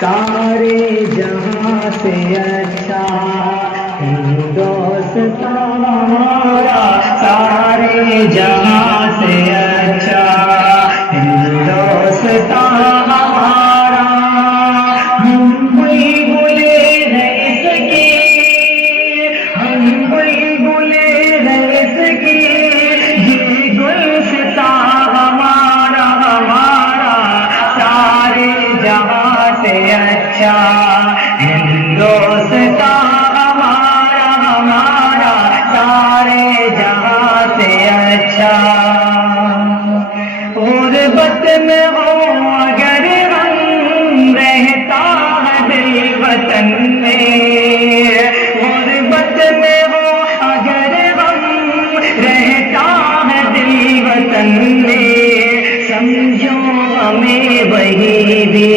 سارے جہاں سے اچھا ہندوستان ہمارا، سارے جہاں سے اچھا ہندوستان ہمارا. ہم بلبلے ہیں اس کی، ہم بلبلے ہیں اس کی، یہ گلستان ہمارا ہمارا، سارے جہاں سے اچھا ہندوستان ہمارا ہمارا، سارے جہاں سے اچھا. غربت میں ہو اگر ہم، رہتا ہے دل وطن میں. غربت میں ہو اگر ہم، رہتا ہے دل وطن میں. سمجھو ہمیں وہی بھی،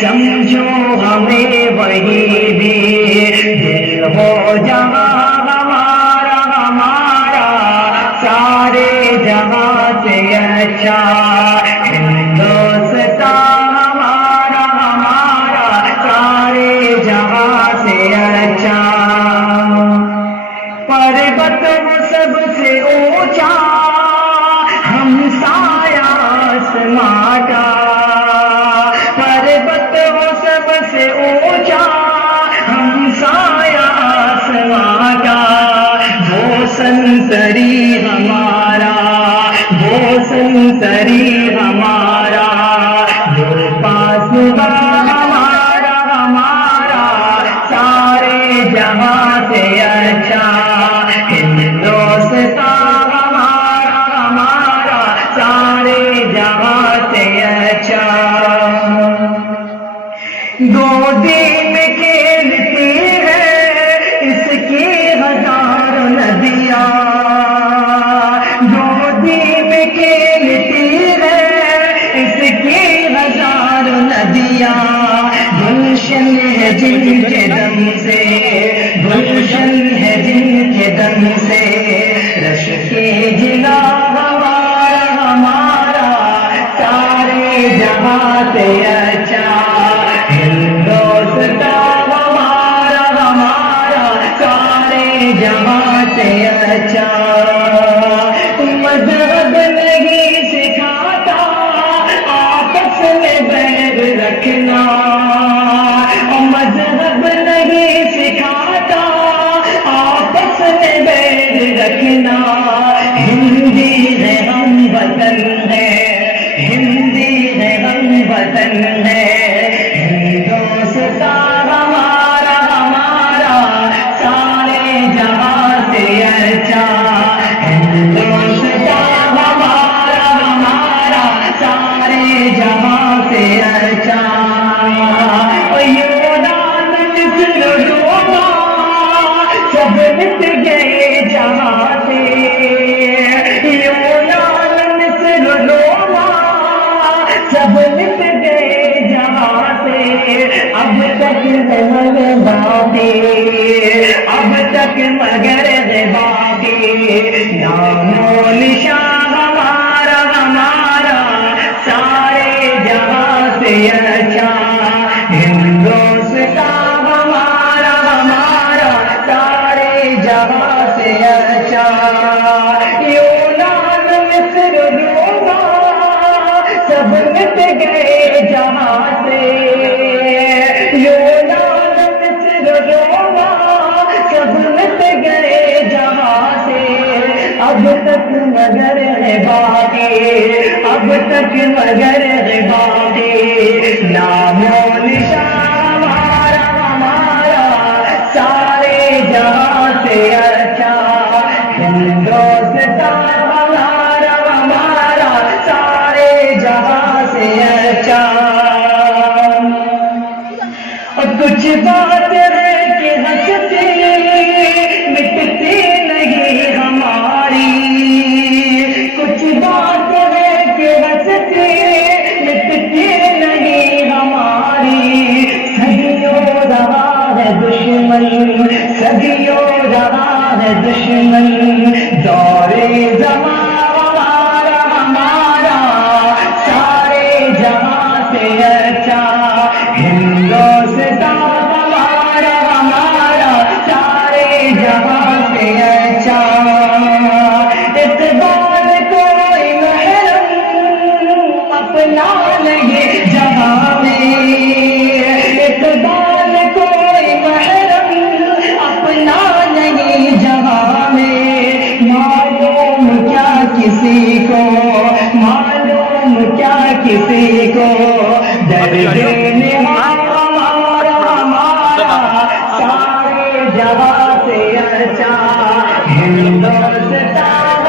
سمجھو ہمیں وہی بھی، دل ہو جہاں ہمارا ہمارا، سارے جہاں سے اچھا ہندوستان ہمارا ہمارا، سارے جہاں سے اچھا. پربت وہ سب سے اونچا، ہم سایہ آسماں کا. پربت وہ سب سے اونچا، ہم سایہ آسماں کا. وہ سنتری ہمارا، وہ سنتری ہمارا، وہ پاسبان ہمارا ہمارا، سارے جہاں سے اچھا ہندوستان ہمارا ہمارا، سارے جہاں سے اچھا. گودی میں کھیلتی ہے اس کی ہزاروں ندیاں، گودی میں کھیلتی ہے اس کی ہزاروں ندیاں. گلشن ہے جن کے دم سے، گلشن ہے جن کے دم سے، رش کے جلا ہمارا ہمارا، سارے جہاں سے اچھا ہندوستان ہمارا ہمارا، سارے جہاں سے اچھا. مذہب نہیں سکھاتا آپس میں بیر رکھنا، مذہب نہیں سکھاتا آپس میں بیر رکھنا. ہندی ہے ہم وطن ہے، ہندی ہے ہم وطن ہے، ہندوستان ہمارا ہمارا، سارے جہاں سے اچھا ہندوستان ہمارا ہمارا، سارے جہاں سے اچھا. یونان مصر روما سب مٹ گئے جہاں سے، یونان مصر روما سب مٹ گئے جہاں سے. اب تک مگر باقی، اب تک مگر باقی، نام و نشان ہمارا ہمارا، سارے جہاں سے اچھا ہندوستان ہمارا ہمارا، سارے جہاں سے اچھا. یونان مصر روما سب مٹ گئے جہاں سے، یونان مصر روما سب مٹ گئے جہاں سے. اب تک مگر ہے باقی، اب تک مگر ہے باقی، نام و نشان ہمارا ہمارا، سارے جہاں سے اچھا ہندوستان ہمارا ہمارا، سارے جہاں سے اچھا. کچھ بات ہے کہ ہنستی مٹتی نہیں ہماری، کچھ بات ہے کہ ہنستی مٹتی نہیں ہماری. صدیوں رہا ہے دشمن دورے زمان ہمارا سارے جہاں سے اچھا ہندوستان ہمارا سارے جہاں سے اچھا اقبال کوئی محرم اپنا نہیں جہاں میں اقبال کوئی محرم اپنا نہیں جہاں میں معلوم کیا کسی کو معلوم کیا کسی کو درد دینے ہمارا سارے جہاں سے اچھا ہندوستان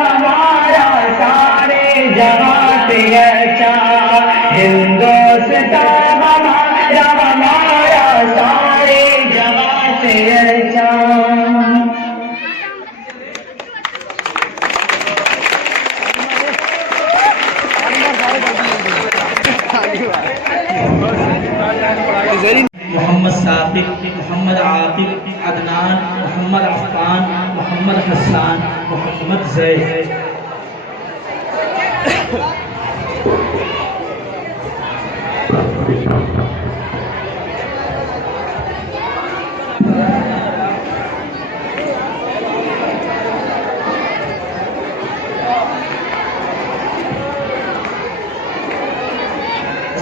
ہمارا سارے جہاں سے اچھا ہندوستان ہمارا سارے جہاں سے اچھا. محمد ثاقب، محمد عاقب، عدنان، محمد عفان، محمد حسان، محمد زید.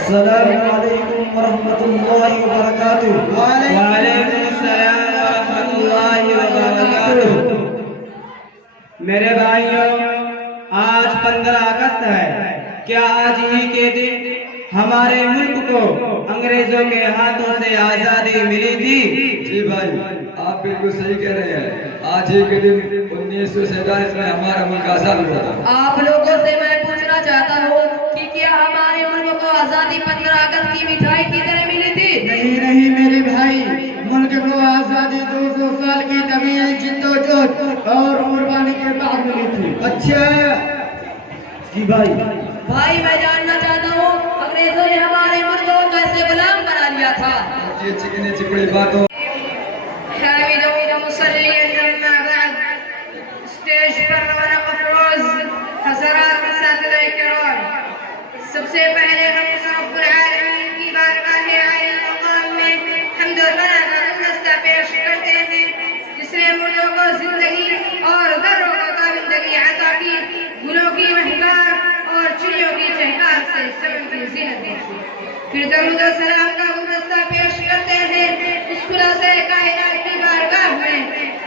السلام علیکم ورحمۃ اللہ وبرکاتہ. وعلیکم السلام ورحمۃ اللہ وبرکاتہ. میرے بھائیوں، آج 15 اگست ہے. کیا آج ہی کے دن ہمارے ملک کو انگریزوں کے ہاتھوں سے آزادی ملی تھی؟ جی بھائی، آپ بالکل صحیح کہہ رہے ہیں. آج ہی کے دن 1947 میں ہمارا ملک آزاد ہوا تھا. آپ لوگوں سے میں پوچھنا چاہتا ہوں کہ کیا ہمارے ملک کو آزادی 15 اگست کی مٹھائی کی طرح ملی تھی؟ نہیں میرے بھائی، ملک کو آزادی 200 سال کی طویل جدوجہد اور قربانی کے بعد ملی تھی. اچھا جی بھائی. بھائی میں جاننا چاہتا ہوں انگریزوں نے ہمارے ملک کو کیسے غلام بنا لیا تھا؟ یہ چکنے چپڑی باتوں. اسٹیج پر رونق افروز حضرات اساتذہ کرام، سب سے پہلے ہم رب العالمین کی بارگاہ عالی مقام میں حمد و ثنا کا گلدستہ پیش کرتے ہیں، جس نے مردوں کو زندگی اور ذروں کو تابندگی عطا کی، گلوں کی مہکار اور چڑیوں کی چہکار سے سبن کی زینت بخشی. پھر درود و سلام کا گلدستہ پیش کرتے ہیں اس خلاصہ کائنات کی بارگاہ میں،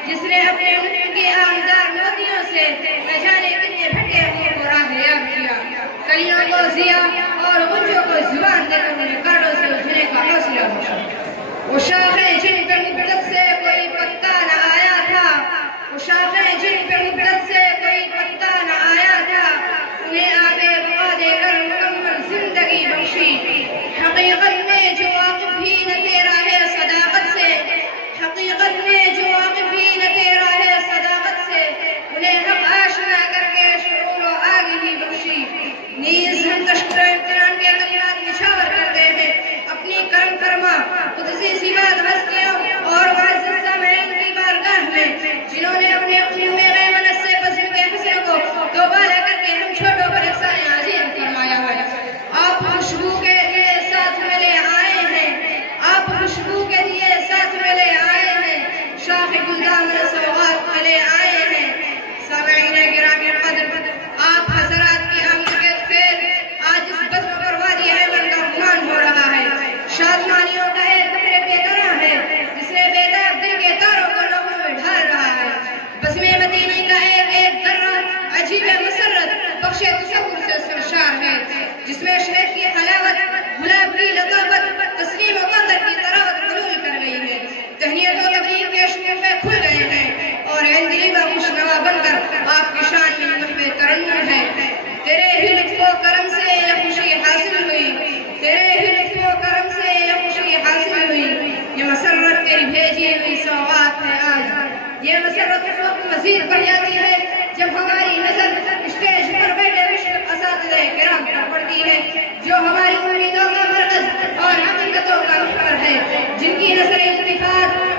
جس نے اپنے ملک کے آمدار موتیوں سے نہ جانے کتنے پھٹے ہوں کو راہیاب کیا، کلیوں کو ضیا اور غنچوں کو زبان دے کر انہیں کانٹوں سے اٹھنے کا حوصلہ بخشا. وہ شاخیں جن پہ مدت سے کوئی پتا نہ آیا تھا، وہ شاخیں جن پہ مدت سے کوئی پتا نہ آیا تھا، انہیں آبے بقا دے کر مکمل زندگی بخشی. حقیقت میں جو واقف ہی نہ تیرا ہے صداقت سے، حقیقت میں جو واقف ہی نہ تیرا ہے صداقت سے، انہیں حق آشنا کر کے شعور و آگہی بخشی. نیز ہم تشکر امتنان کے کلمات نچھاور کرتے ہیں اپنی کرم فرما قدسی صفات ہستیوں اور معزز سامعین کی بارگاہ میں، جنہوں نے اپنے خون میں غیمنت سے بزم کے حسن کو دوبارہ کر کے ہم چھوٹوں پر احسان عظیم فرمایا ہے. آپ خوشبو کے لیے ساتھ میں لے آئے ہیں، آپ خوشبو کے لیے ساتھ میں لے آئے ہیں، شاخ گلدان سوغات میں لے آئے ہیں. سامعین گرامی قدر، آپ حضرات کی آمد کے خیر آج اس بزم پر وادی ایمن کا گمان ہو رہا ہے. شادمانیوں کا ایک بکرے کی طرح ہے جس نے بیدار دل کے تاروں کو لوگوں میں ڈھال رہا ہے. بزم مدینی کا ایک ایک ذرہ عجیب مسرت بخش تصور سے سرشار ہے، جس میں شہد کی حلاوت، گلاب کی لطافت، تسلیم و قدر کی طراوت حلول کر گئی ہے. تہنیت و تبریک کے شکوفے کھل گئے ہیں اور دلی کا خوشنوا بن کر آپ کی شان میں محو ترنم ہے. تیرے ہی لطف و کرم سے یہ خوشی حاصل ہوئی، تیرے ہی لطف و کرم سے یہ خوشی حاصل ہوئی. یہ مسرت تیری بھیجی ہوئی سوغات ہے آج. یہ مسرت اس وقت مزید بڑھ جاتی ہے جب ہماری نظر اسٹیج پر بیٹھے مشرق اساتذہ کرام پر پڑتی ہے، جو ہماری امیدوں کا مرکز اور حقیقتوں کا محور ہے، جن کی نظر التفات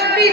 26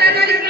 47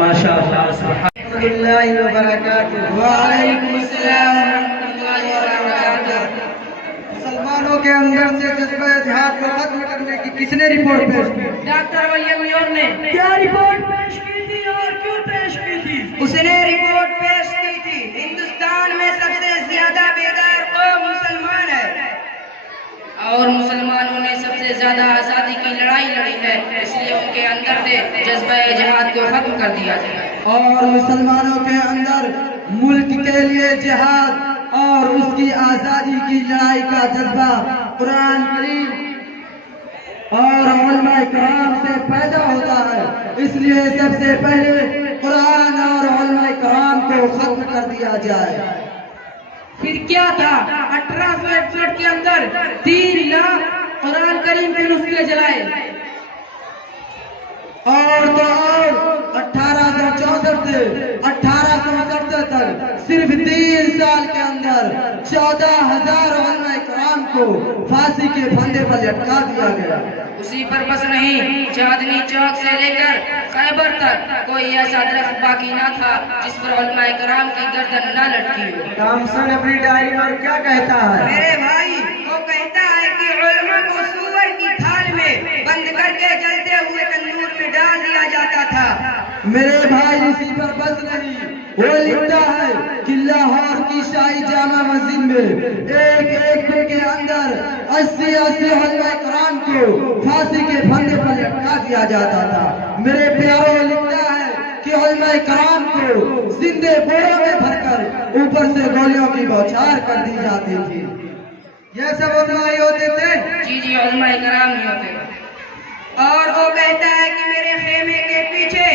ماشاء اللہ سبحان اللہ وبرکاتہ۔ وعلیکم السلام ورحمۃ اللہ وبرکاتہ۔ مسلمانوں کے اندر سے جذبہ جہاد کو ختم کرنے کی کس نے رپورٹ پیش کی؟ ڈاکٹر ولیم میور نے کیا رپورٹ پیش کی تھی اور کیوں پیش کی تھی؟ اس نے رپورٹ پیش کی تھی ہندوستان میں سب سے زیادہ بیدار قوم مسلمان ہے اور مسلمانوں نے سب سے زیادہ آزادی کی لڑائی لڑی ہے، اس لیے ان کے اندر سے جذبہ جہاد کو ختم کر دیا جائے۔ اور مسلمانوں کے اندر ملک کے لیے جہاد اور اس کی آزادی کی لڑائی کا جذبہ قرآن کریم اور علماء کرام سے پیدا ہوتا ہے، اس لیے سب سے پہلے قرآن اور علماء کرام کو ختم کر دیا جائے۔ پھر کیا تھا 1861 کے اندر 3 لاکھ قرآن کریم کے نسخے جلائے اور تو اور 1864 سے 1870 تک صرف 3 سال کے اندر 14,000 علماء کرام کو پھانسی کے پھندے پر لٹکا دیا گیا۔ اسی پر بس نہیں، چاندنی چوک سے لے کر خیبر تک کوئی ایسا درخت باقی نہ تھا جس پر علماء کرام کی گردن نہ لٹکی ہو۔ تامسن اپنی ڈائری میں کیا کہتا ہے؟ میرے بھائی، وہ کہتا ہے کہ علماء کو سور کی کھال میں بند کر کے جلتے ہوئے تندور میں ڈال دیا جاتا تھا۔ میرے بھائی اسی پر بس نہیں، وہ لکھتا ہے کہ لاہور کی شاہی جامع مسجد میں ایک دن کے اندر 80 علماء کرام کو پھانسی کے پھندے پر لٹکا دیا جاتا تھا۔ میرے پیاروں، لکھتا ہے کہ علماء کرام کو زندے بوروں میں بھر کر اوپر سے گولیوں کی بوچھار کر دی جاتی تھی۔ یہ سب علماء ہی ہوتے تھے؟ جی علماء کرام ہی ہوتے تھے۔ اور وہ کہتا ہے کہ میرے خیمے کے پیچھے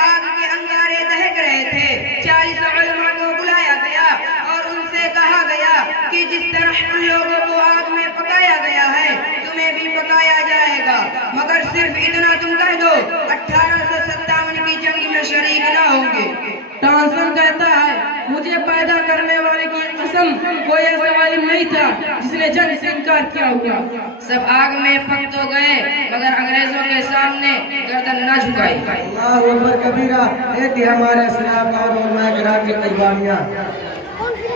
آگ کے انگارے دہک رہے تھے، 40 علماء کو بلایا گیا اور ان سے کہا گیا کہ جس طرح ان لوگوں کو آگ میں پکایا گیا ہے تمہیں بھی پکایا جائے گا، مگر صرف اتنا تم کہہ دو 1857 کی جنگ میں شریک نہ ہوں گے۔ ٹانسن کہتا ہے مجھے پیدا کرنے والے کی قسم کوئی ایسا عالم نہیں تھا جس نے جنگ سے انکار کیا ہوا۔ سب آگ میں پک تو گئے مگر انگریزوں کے سامنے گردن نہ جھکائی۔ اللہ اکبر کبیرہ، یہ تھی ہمارے اسلام اور علماء کرام کی قربانیاں۔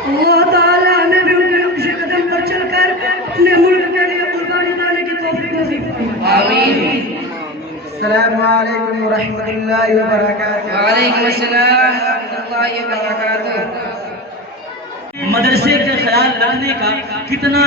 اللہ تعالیٰ ہمیں بھی ان کے نقش قدم پر چل کر اپنے ملک کے لیے قربانی دینے کی توفیق نصیب فرمائے۔ آمین۔ السلام علیکم ورحمۃ اللہ وبرکاتہ۔ وعلیکم السلام ورحمۃ اللہ وبرکاتہ۔ مدرسے کے خیال رکھنے کا کتنا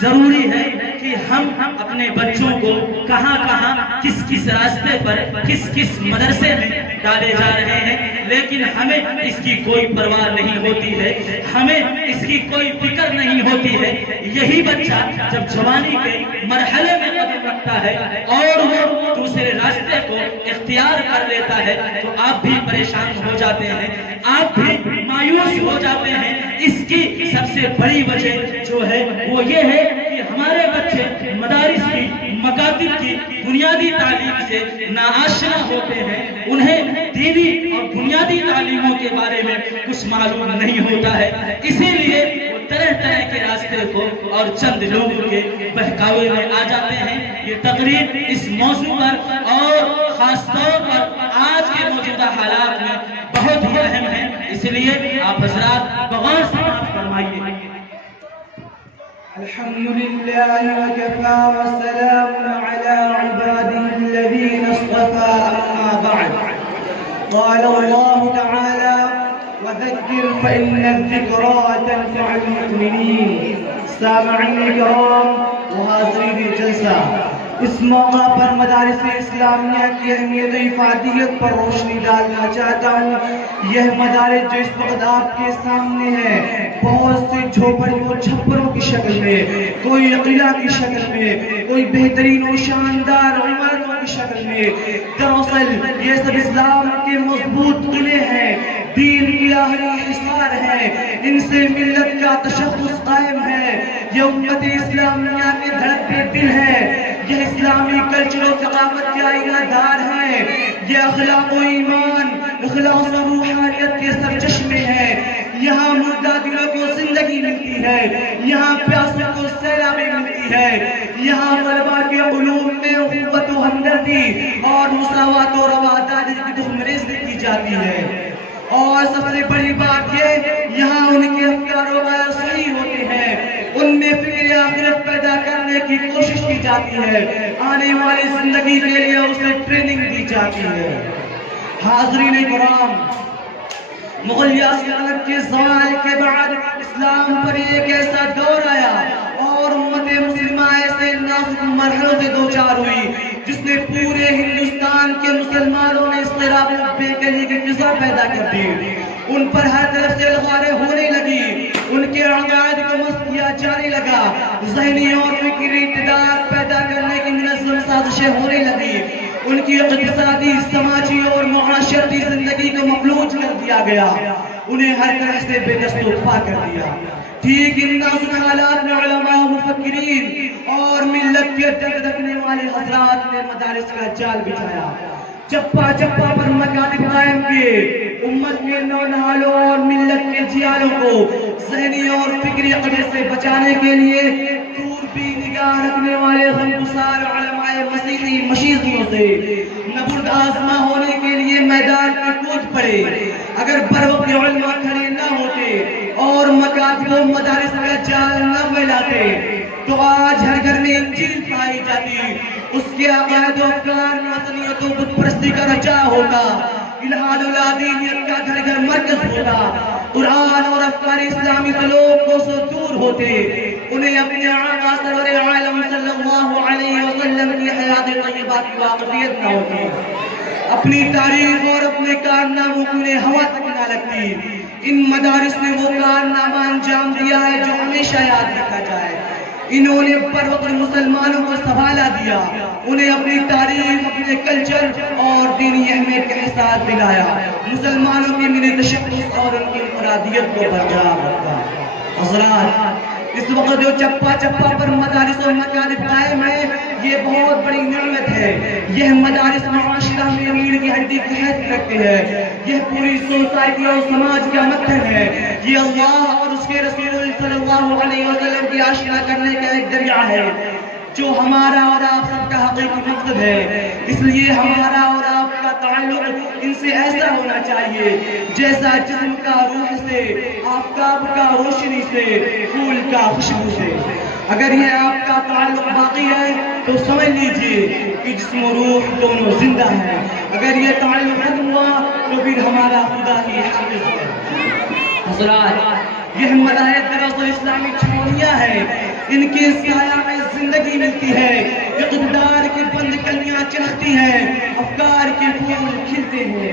ضروری ہے کہ ہم اپنے بچوں کو کہاں کہاں کس کس راستے پر کس کس مدرسے میں ڈالے جا رہے ہیں، لیکن ہمیں اس کی کوئی پرواہ نہیں ہوتی ہے، ہمیں اس کی کوئی فکر نہیں ہوتی ہے۔ یہی بچہ جب جوانی کے مرحلے میں قدم رکھتا ہے اور وہ دوسرے راستے کو اختیار کر لیتا ہے تو آپ بھی پریشان ہو جاتے ہیں، آپ بھی مایوس ہو جاتے ہیں۔ اس کی سب سے بڑی وجہ جو ہے وہ یہ ہے کہ ہمارے بچے مدارس کی مکاتب کی بنیادی تعلیم سے ناآشنا ہوتے ہیں، انہیں دینی اور بنیادی تعلیموں کے بارے میں کچھ معلوم نہیں ہوتا ہے، اسی لیے وہ طرح طرح کے راستے کو اور چند لوگوں کے بہکاوے میں آ جاتے ہیں۔ یہ تقریب اس موضوع پر اور خاص طور پر آج کے موجودہ حالات میں بہت ہی اہم ہے، اس لیے آپ حضرات بغور سے فرمائیے۔ الحمد لله وكفى والسلام على عباده الذين اصطفى أما بعد قال الله تعالى وذكر فإن الذكرى تنفع المؤمنين۔ سامعین کرام وحاضرین جلسہ، اس موقع پر مدارس اسلامیہ کی اہمیت و افادیت پر روشنی ڈالنا چاہتا ہوں۔ یہ مدارس جو اس وقت آپ کے سامنے ہے بہت سے جھوپڑیوں چھپروں کی شکل میں، کوئی قلعہ کی شکل میں، کوئی بہترین و شاندار عمارتوں کی شکل میں، دراصل یہ سب اسلام کے مضبوط قلعے ہیں، دین کی آخری حصار ہے، ان سے ملت کا تشخص قائم ہے، یہ امت اسلامیہ کے دھڑکتے دل ہے، یہ اسلامی کلچر و ثقافت کے آئینہ دار ہے، یہ اخلاق و ایمان، اخلاص و روحانیت کے سرچشمے ہیں۔ یہاں مردہ دلوں کو زندگی ملتی ہے، یہاں پیاسوں کو سیرابی ملتی ہے، یہاں طلباء کے علوم میں اخوت و ہمدردی اور مساوات و رواداری کی تخم ریزی کی جاتی ہے، اور سب سے بڑی بات یہ یہاں ان کے افکار و خیال صحیح ہوتے ہیں، ان میں فکر آخرت پیدا کرنے کی کوشش کی جاتی ہے، آنے والی زندگی کے لیے اسے ٹریننگ دی جاتی ہے۔ حاضرین کرام، مغلیہ سلطنت کے زوال کے بعد اسلام پر ایک ایسا دور آیا اور امت مسلمہ ایسے نازک مرحلوں سے دوچار ہوئی جس نے پورے ہندوستان کے مسلمانوں میں اضطراب و بے چینی کی فضا پیدا کر دی۔ ان پر ہر طرف سے لغاریں ہونے لگی، ان کے عقائد کو مست کیا جانے لگا، ذہنی اور فکری ارتداد پیدا کرنے کی منظم سازشیں ہونے لگی، ان کی اقتصادی، سماجی اور معاشرتی زندگی کو مفلوج کر دیا گیا، انہیں ہر طرح سے بے دست و پا کر دیا۔ ٹھیک ان نازک حالات میں علماء و مفکرین اور ملت کے درد رکھنے والے حضرات نے مدارس کا جال بچھایا، چپا چپا پر مکاتب قائم کیے، امت کے نونہالوں اور ملت کے جیالوں کو ذہنی اور فکری عقدے سے بچانے کے لیے دوربین نگاہ رکھنے والے غمگسار علماء مسیحی مشیزیوں سے نبرد آزما ہونے کے لیے میدان میں کود پڑے۔ اگر بروقت علماء کھڑے نہ ہوتے اور مکاتب و مدارس کا جال نہ پھیلاتے تو آج ہر گھر میں انجیل پائی جاتی، اس کے عقائد و افکار میں وطنیت و بت پرستی کا رچا ہوتا، الہاد و لادینیت کا گھر گھر مرکز ہوتا، قرآن اور افکار اسلامی سے لوگ کو سو دور ہوتے، انہیں اپنے آقا سرور عالم صلی اللہ علیہ وسلم کی حیات طیبہ کی واقفیت نہ ہوتی، اپنی تاریخ اور اپنے کارناموں کو انہیں ہوا تک نہ لگتی۔ ان مدارس نے وہ کارنامہ انجام دیا ہے جو ہمیشہ یاد رکھا جائے، انہوں نے پر وقت مسلمانوں کو سنبھالا دیا، انہیں اپنی تاریخ، اپنے کلچر اور دینی اہمیت کا احساس دلایا، مسلمانوں کی ملی تشخص اور ان کی انفرادیت کو برقرار رکھا۔ حضرات، اس وقت جو چپا چپا پر مدارس اور مکاتب قائم ہے، یہ بہت بڑی نعمت ہے۔ یہ مدارس معاشرہ میں ریڑھ کی ہڈی کی حیثیت رکھتے ہیں، یہ پوری سوسائٹی اور سماج کا مقصد ہے، یہ اللہ اور اس کے رسول صلی اللہ علیہ وسلم کی آشنا کرنے کا ایک ذریعہ ہے جو ہمارا اور آپ سب کا حقیقی مقصد ہے۔ اس لیے ہمارا اور آپ کا تعلق ان سے ایسا ہونا چاہیے جیسا جسم کا روح سے، آفتاب کا روشنی سے، پھول کا خوشبو سے۔ اگر یہ آپ کا تعلق باقی ہے تو سمجھ لیجئے کہ جسم و روح دونوں زندہ ہیں، اگر یہ تعلق ختم ہوا تو پھر ہمارا خدا ہی حافظ ہے۔ حضرات، یہ مدارس دراصل اسلامی چھاؤنیاں ہیں، ان کے سایہ میں زندگی ملتی ہے، اقتدار کی بند کلیاں چہکتی ہیں، افکار کے پھول کھلتے ہیں،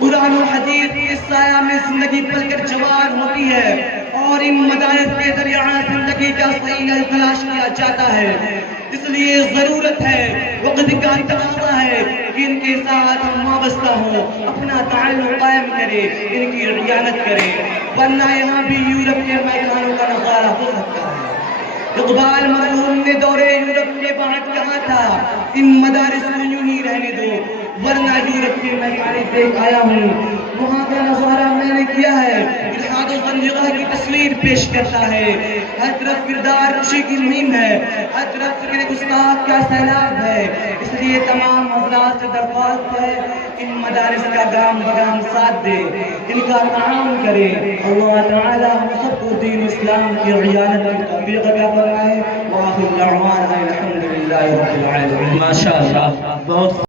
قرآن و حدیث کے سایہ میں زندگی پل کر جوان ہوتی ہے، اور ان مدارس کے ذریعہ زندگی کا صحیح نل تلاش کیا جاتا ہے۔ اس لیے ضرورت ہے، وقت کا تقاضا ہے کہ ان کے ساتھ ہم وابستہ ہوں، اپنا تعلق قائم کریں، ان کی رعایت کریں، ورنہ یہاں بھی یورپ کے میدانوں کا نظارہ ہو سکتا ہے۔ اقبال مرحوم نے دورے یورپ کے بعد کہا تھا، ان مدارس کو یوں ہی رہنے دو، ورنہ یورپ کے میدان دیکھ آیا ہوں، وہاں کا نظارہ میں نے کیا ہے، الحاد و زندگی کی تصویر پیش کرتا ہے، ہر طرف کردار کشی کی مہم ہے، ہر طرف فکر گستاخ کا سیلاب ہے۔ اس لیے تمام حضرات سے درخواست ہے، ان مدارس کا گام بگام ساتھ دے، ان کا تعاون کرے، اللہ تعالی ہم سب کو دین اسلام کی رعایت کی توفیق عطا فرمائے۔ وآخر دعوانا الحمدللہ رب العالمین۔ ماشاءاللہ، بہت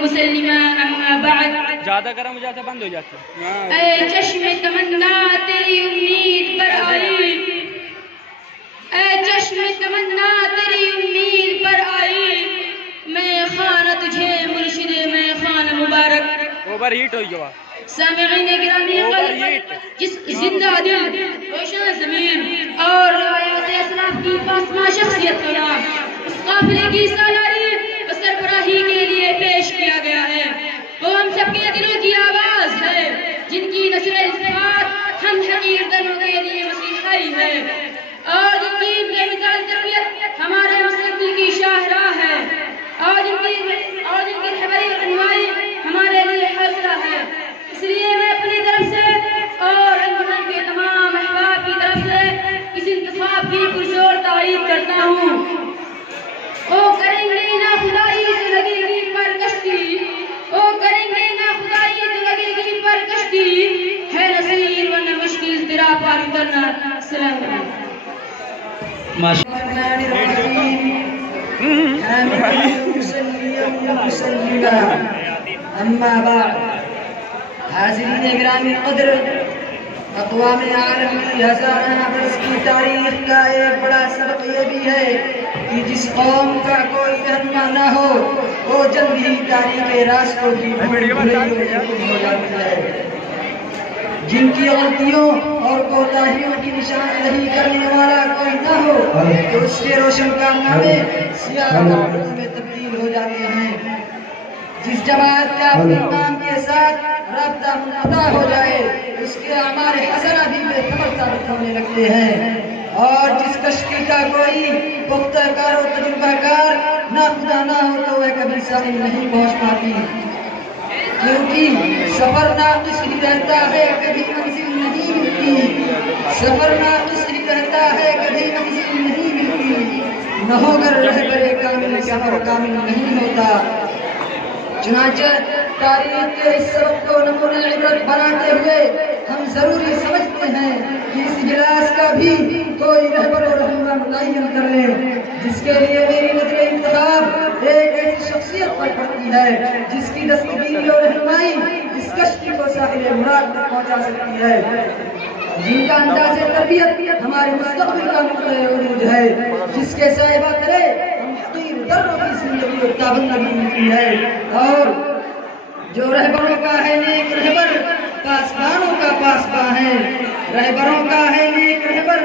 مسلمان اما بعد، زیادہ گرم ہو جاتا بند ہو جاتا۔ اے چشم تمنا تیری امید پر آئی، اے چشم تمنا تیری امید پر آئی، میں خانہ تجھے مرشد میں خانہ مبارک۔ اوور ہیٹ ہوئی جو سامعین گرامی قلب، جس زندہ دل، روشن ضمیر اور روایات اسلاف کی پاسماں شخصیت کا نام اس قافلے کی سالاری و سربراہی کے لیے پیش کیا گیا ہے، وہ ہم سب کے دلوں کی آواز ہے، جن کی نثر الفات ہم حقیر دلوں کے لیے مسیحائی ہے، اور جن کی بے مثال تربیت ہمارے مستقبل کی شاہراہ ہے، اور جن کی خبری رہنمائی ہمارے لیے حوصلہ ہے۔ اس لیے میں اپنی طرف سے اور ان کے تمام احباب کی طرف سے اس انتخاب کی پرزور تائید کرتا ہوں۔ او کریں گے نہ خدائی تو لگے گی پر کشتی، او کریں گے نہ خدائی تو لگے السلام ماشاء اما بعد، حاضرین گرامی قدر، اقوام عالم کی ہزارہ برس کی تاریخ کا ایک بڑا سبق یہ بھی ہے کہ جس قوم کا کوئی رہنما نہ ہو وہ جلد ہی تاریخ راستوں کی ہو جاتی ہے۔ جن کی غلطیوں اور کوتاہیوں کی نشاندہی کرنے والا کوئی نہ ہو تو اس کے روشن کارنامے سیاہ کپڑوں میں تبدیل ہو جاتے ہیں۔ جس جماعت کا اپنے نام کے ساتھ رابطہ منقطع ہو جائے اس کے اعمال حسنہ بھی بے ثمر ثابت ہونے لگتے ہیں، اور جس کشتی کا کوئی پختہ کار و تجربہ کار ناخدا نہ ہو تو وہ کبھی ساحل نہیں پہنچ پاتی، کیونکہ سفر ناقص ہی رہتا ہے کبھی منزل نہیں ملتی، سفر ناقص ہی رہتا ہے کبھی منزل نہیں ملتی، نہ ہو کر رہبر کامل سفر کامل نہیں ہوتا۔ چنانچہ تاریخ کے اس سبق کو نمونہ عبرت بناتے ہوئے ہم ضروری سمجھتے ہیں کہ اس اجلاس کا بھی کوئی رہبر و رہنما متعین کر لیں، جس کے لیے میری نظر انتخاب ایک ایسی شخصیت پر پڑتی ہے جس کی دستگیری اور رہنمائی اس کشتی کو ساحل مراد تک پہنچا سکتی ہے، جن کا انداز تربیت ہمارے مستقبل کا نقطۂ عروج ہے، جس کے صاحبہ تلے ہم حقیر دروں کی زندگی اور تابندگی ملتی ہے، اور جو رہبروں کا ہے نیک رہبر پاسبانوں کا پاسباں ہے، رہبروں کا ہے نیک رہبر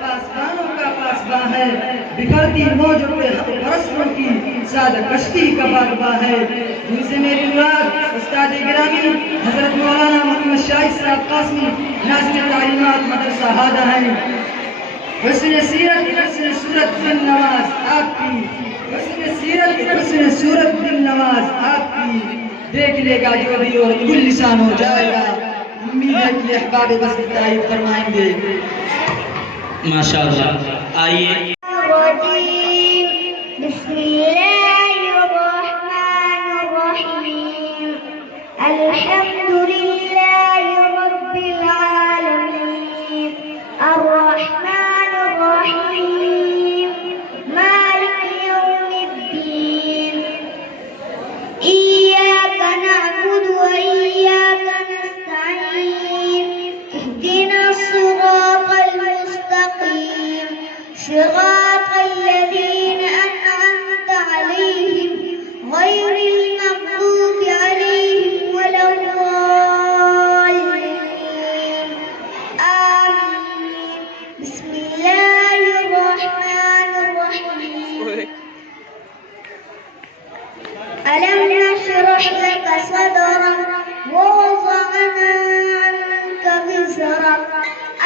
پاسبانوں کا پاسباں ہے، بکھرتی موجوں پہ حق پرستوں کی سادہ کشتی کا بادباں ہے، جن سے میری مراد استاد گرامی حضرت مولانا محمد شاہد صاحب قاسمی ناظم تعلیمات مدرسہ ہادہ ہیں۔ حسن سیرت حسن صورت دل نواز آپ کی، حسن سیرت حسن صورت دل نواز آپ کی، دیکھ لے گا جو بھی اور گل لسان ہو جائے گا، امید ہے کہ احباب بس کی تعریف فرمائیں گے۔ ماشاءاللہ، آئیے بسم الله الرحمن الرحيم الحمد لله رب العالمين الرحمن الرحيم مالك يوم الدين إياك نعبد وإياك نستعين اهدنا الصراط المستقيم صراط الذين أنعمت عليهم غير المغضوب عليهم ولا الضالين آمين بسم الله الرحمن الرحيم ألم نشرح لك صدرك ووضعنا عنك وزرك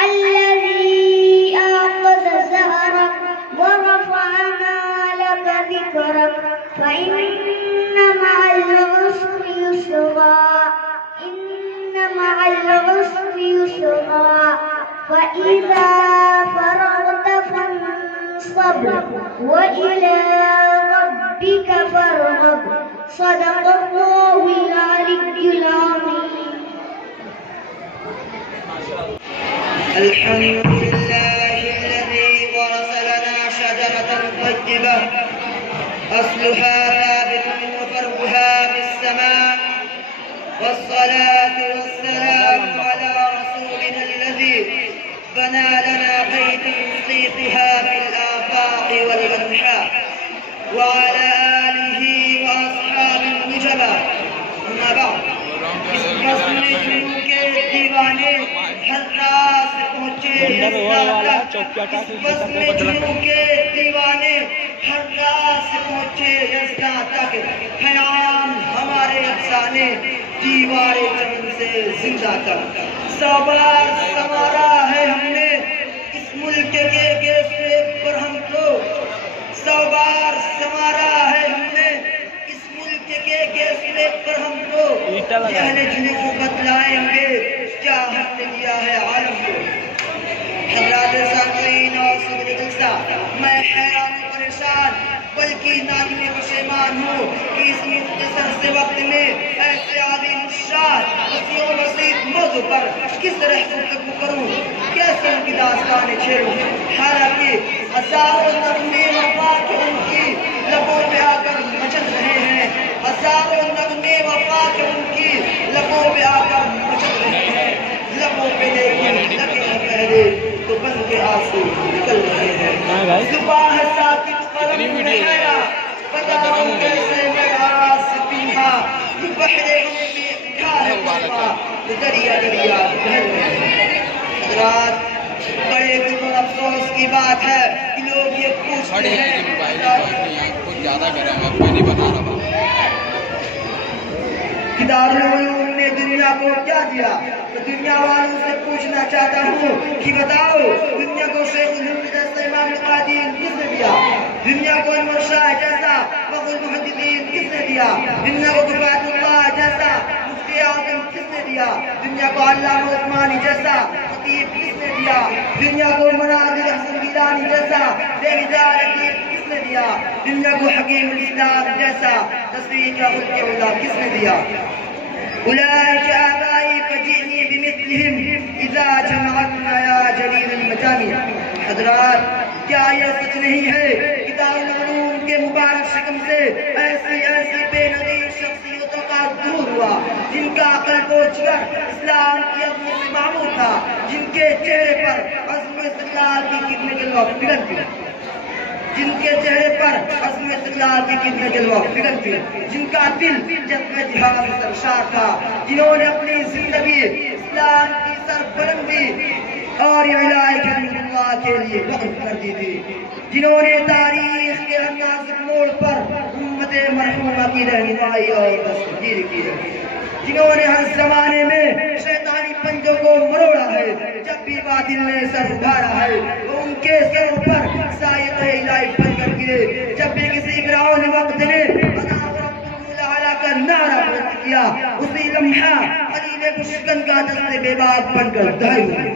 الذي أنقض ظهرك ورفعنا لك ذكرك فإن مع العسر يسرا إن مع العسر يسرا فإذا فرغت فانصب وإلى ربك فارغب صدق الله العلي العظيم. الحمد لله الذي ورث لنا شجرة طيبة أصلها ثابت وفرعها في السماء، والصلاة والسلام على رسولنا الذي بنى لنا بيت يصيقها في الآفاق والأنحاء، وعلى آله وأصحاب النجبة. أما بعد، اس قسم جنوں کے دیوانے ہر راہ سے پہنچے اس قسم جنوں کے دیوانے ہر راہ سے پہنچے یزداں تک ہے عام ہمارے افسانے دیوار چمن سے زندہ تک. سو بار سنوارا ہے ہم نے اس ملک کے گیسوے پر ہم کو، سو بار سنوارا ہے ہم نے اس ملک کے گیسوے پر ہم کو، اہل جنوں بتلائیں گے کیا ہم نے دیا ہے عالم کو. حضرات سامعین اور صدر جلسہ، میں حیران و پریشان بلکہ نادم پشیمان ہوں کہ اس مختصر سے وقت میں ایسے عظیم الشان وسیع و بسیط موضوع پر کس طرح گفتگو کروں، کیسے ان کی داستانیں چھیڑوں، حالانکہ ہزاروں نغمے وفا کے ان کی لبوں پہ آ کر مچل رہے ہیں، ہزاروں نغمے وفا کے ان کی لبوں پہ آ کر مچل رہے ہیں، لبوں پہ لیکن لگے ہیں پہلے تو بن کے آنسو نکل رہے ہیں۔ صبح ہے ساکت قلم بحیرہ، بتاؤں کیسے میں آس پیہا، یہ بحر غم میں اٹھا ہے وفا، تو دریا دریا بہہ رہے ہیں۔ حضرات، بڑے دکھ اور افسوس کی بات ہے کہ لوگ یہ پوچھتے ہیں کچھ زیادہ گرم ہے، میں نہیں بنا رہا۔ کہ دارالعلوم نے دنیا کو کیا دیا؟ تو دنیا والوں سے پوچھنا چاہتا ہوں کہ بتاؤ، دنیا کو شیخ الہند جیسا امام القادین کس نے دیا؟ دنیا کو انور شاہ جیسا فخر المحدثین کس نے دیا؟ دنیا کو کفایت اللہ جیسا مفتی اعظم کس نے دیا؟ دنیا کو علامہ عثمانی جیسا خطیب کس نے دیا؟ دنیا کو مناظر حسن گیلانی جیسا دیویدار ادیب کس نے دیا؟ دنیا کو حکیم الاسلام جیسا تصویر کا خلق علا کس نے دیا؟ اولئک آبائی فجئنی بمثلہم اذا جمعتنا یا جلیل المجامع۔ حضرات، کیا یہ سچ نہیں ہے کہ دارالعلوم کے مبارک شکم سے ایسی ایسی بے نظیر شخصیتوں کا ظہور ہوا جن کا قلب و جگر اسلام کی عظمت سے معمور تھا، جن کے چہرے پر عزم و استقلال کی کرنیں جلوہ فکر تھی، جن کے چہرے پر عزم و استقلال کی کرنیں جلوہ فکر تھی، جن کا دل جذب جہاد سے سرشار تھا، جنہوں نے اپنی زندگی اسلام کی سربلندی اور اعلاء کلمت اللہ کے لیے وقف کر دی تھی، جنہوں نے تاریخ کے ہر نازک موڑ پر امت مرحومہ کی رہنمائی اور دستگیر کی ہے، جنہوں نے ہر زمانے میں شیطانی پنجوں کو مروڑا ہے، جب بھی باطل نے سر اٹھایا ہے وہ ان کے سر پر سائق الہی بن کر گرے، جب بھی کسی فرعون وقت نے انا ربکم الاعلی کا نعرہ بلند کیا، اسی لمحہ خلیل بشکن کا دست بے باک بن کر دہائی ہوئے،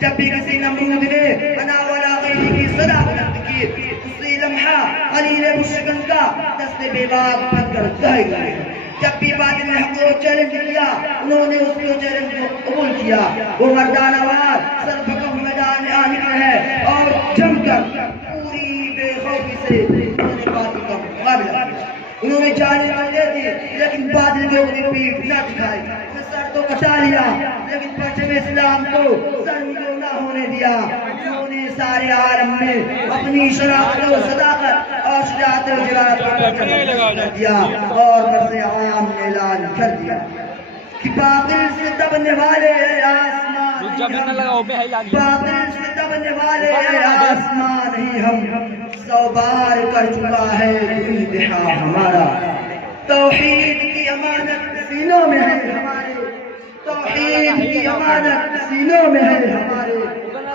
جب بھی کسی نمرود نے انا ولا غیری کی صدا بلند کی، اسی لمحہ خلیل بشکن کا دست بے باک بن کر دہائی ہوئے، جب بھی باطل نے حق کو چیلنج کیا انہوں نے اس کو چیلنج کو قبول کیا، وہ مردانہ وار سر بھکم میدان میں آ نکلے ہیں اور جم کر پوری بے خوفی سے انہوں نے باطل کا مقابلہ کیا، انہوں نے جانیں دے دی لیکن باطل کے اوپر پیٹھ نہ دکھائی، سر تو کٹا لیا لیکن پرچم اسلام کو سر نگو نہ ہونے دیا، انہوں نے سارے عالم میں اپنی شرافت و صداقت اور شجاعت و جلالت کو پرچم کر دیا اور برس عام نے اعلان کر دیا کہ باطل سے دبنے والے آسمان باطل سے دبنے والے آسمان ہی ہم 100 بار کر چکا ہے انتہا ہمارا، توحید کی امانت سینوں میں ہے ہمارے، توحید کی امانت سینوں میں ہے ہمارے،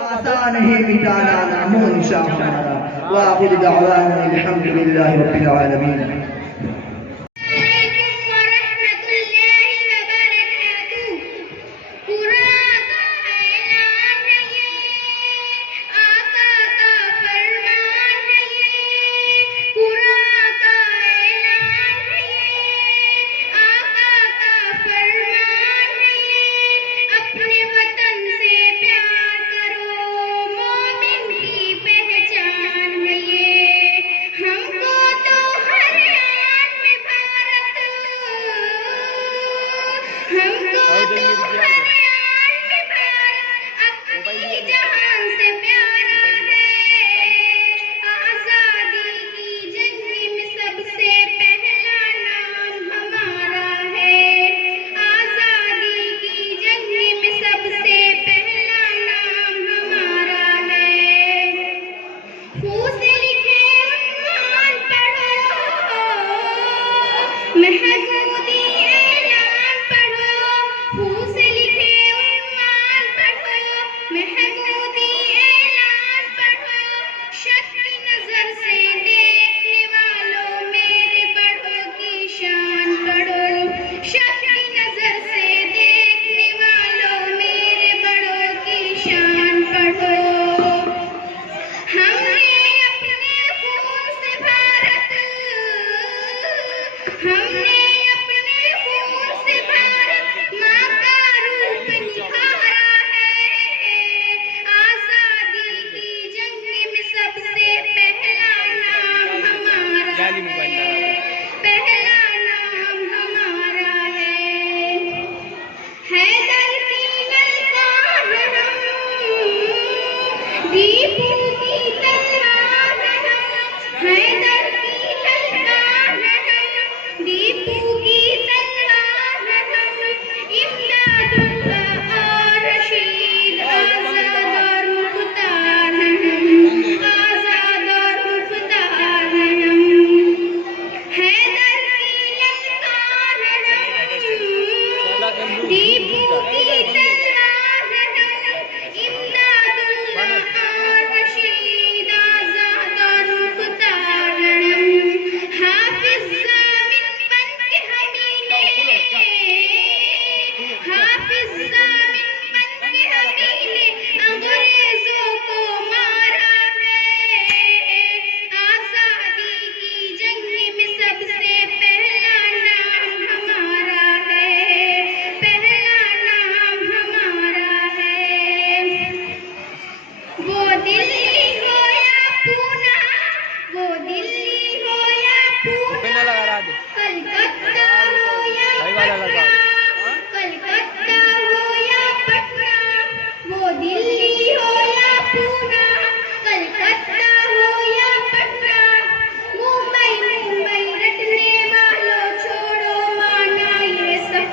آسان ہی مٹانا نام و نشان ہمارا۔ وآخر دعوانا الحمد للہ رب العالمین۔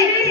19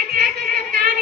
1857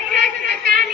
1857